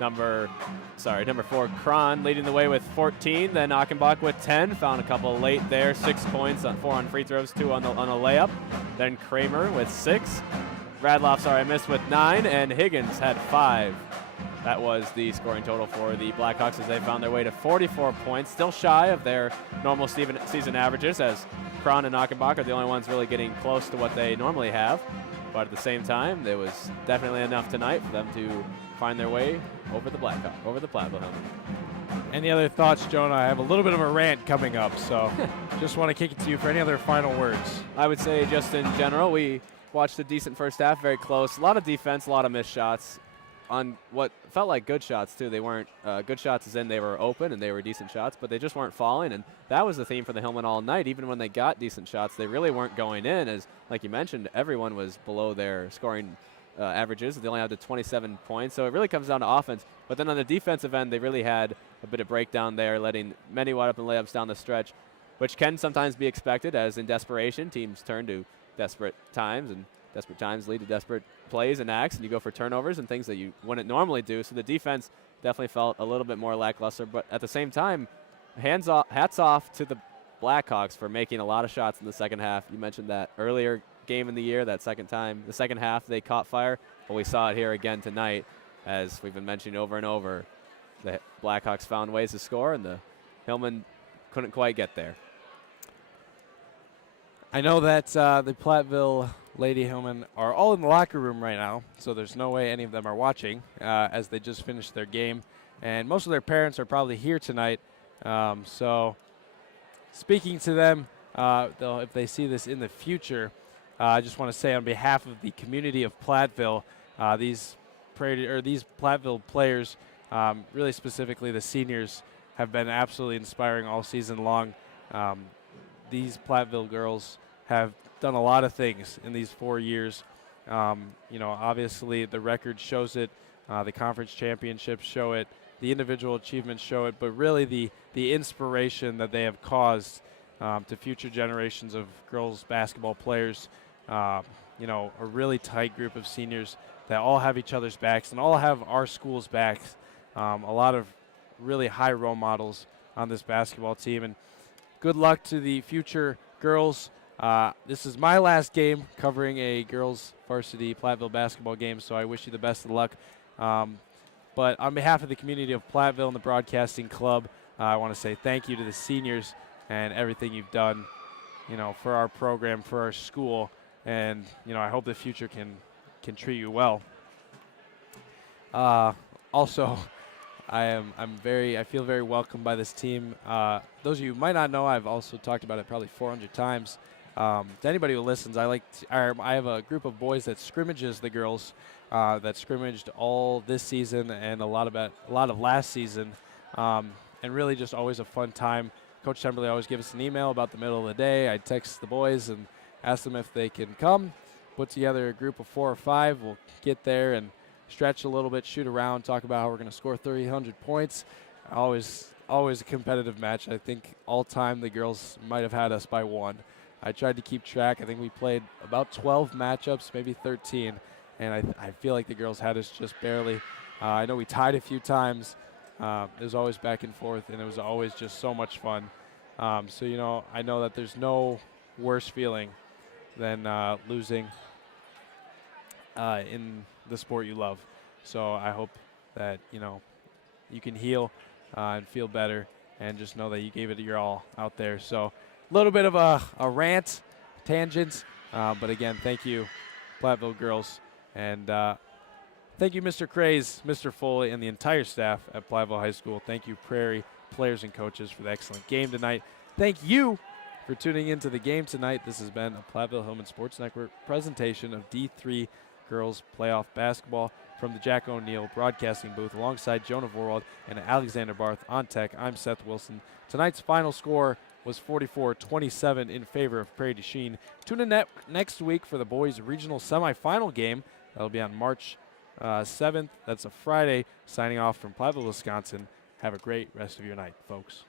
Number 4, Cron leading the way with 14, then Achenbach with 10, found a couple late there, 6 points on 4 on free throws, 2 on a layup. Then Kramer with 6, Radloff, missed with 9, and Higgins had 5. That was the scoring total for the Blackhawks as they found their way to 44 points, still shy of their normal season averages, as Cron and Achenbach are the only ones really getting close to what they normally have. But at the same time, there was definitely enough tonight for them to find their way over the Platteville Hillmen. Any other thoughts, Jonah? I have a little bit of a rant coming up, so just want to kick it to you for any other final words. I would say just in general, we watched a decent first half, very close. A lot of defense, a lot of missed shots. On what felt like good shots, too. They weren't good shots as in they were open and they were decent shots, but they just weren't falling. And that was the theme for the Hillmen all night. Even when they got decent shots, they really weren't going in. As, like you mentioned, everyone was below their scoring averages. They only had the 27 points. So it really comes down to offense. But then on the defensive end, they really had a bit of breakdown there, letting many wide open layups down the stretch, which can sometimes be expected, as in desperation, teams turn to desperate times, and desperate times lead to desperate plays and acts, and you go for turnovers and things that you wouldn't normally do. So the defense definitely felt a little bit more lackluster, but at the same time, hats off to the Blackhawks for making a lot of shots in the second half. You mentioned that earlier game in the year, the second half they caught fire, but we saw it here again tonight, as we've been mentioning over and over. The Blackhawks found ways to score, and the Hillmen couldn't quite get there. I know that the Platteville Lady Hillmen are all in the locker room right now, so there's no way any of them are watching as they just finished their game. And most of their parents are probably here tonight. So speaking to them, if they see this in the future, I just want to say on behalf of the community of Platteville, these Platteville players, really specifically the seniors, have been absolutely inspiring all season long. These Platteville girls have done a lot of things in these 4 years. Obviously the record shows it, the conference championships show it, the individual achievements show it, but really the inspiration that they have caused to future generations of girls basketball players. A really tight group of seniors that all have each other's backs and all have our school's backs. A lot of really high role models on this basketball team, and good luck to the future girls. This is my last game covering a girls varsity Platteville basketball game, so I wish you the best of luck. But on behalf of the community of Platteville and the broadcasting club, I want to say thank you to the seniors and everything you've done, for our program, for our school, and I hope the future can treat you well. Also, I feel very welcome by this team. Those of you who might not know, I've also talked about it probably 400 times. To anybody who listens, I have a group of boys that scrimmages the girls, that scrimmaged all this season and a lot of last season, and really just always a fun time. Coach Temberley always gives us an email about the middle of the day. I text the boys and ask them if they can come, put together a group of 4 or 5. We'll get there and stretch a little bit, shoot around, talk about how we're going to score 300 points. Always a competitive match. I think all time the girls might have had us by 1. I tried to keep track. I think we played about 12 matchups, maybe 13, and I feel like the girls had us just barely. I know we tied a few times. It was always back and forth, and it was always just so much fun. So, I know that there's no worse feeling than losing in the sport you love. So I hope that, you can heal and feel better and just know that you gave it your all out there. So a little bit of a rant, tangent, but again, thank you, Platteville girls. And thank you, Mr. Craze, Mr. Foley, and the entire staff at Platteville High School. Thank you, Prairie players and coaches, for the excellent game tonight. Thank you for tuning into the game tonight. This has been a Platteville Hillman Sports Network presentation of D3 girls playoff basketball. From the Jack O'Neill broadcasting booth alongside Jonah Vorwald and Alexander Barth on tech, I'm Seth Wilson. Tonight's final score was 44-27 in favor of Prairie du Chien. Tune in next week for the boys' regional semifinal game. That'll be on March 7th. That's a Friday. Signing off from Platteville, Wisconsin. Have a great rest of your night, folks.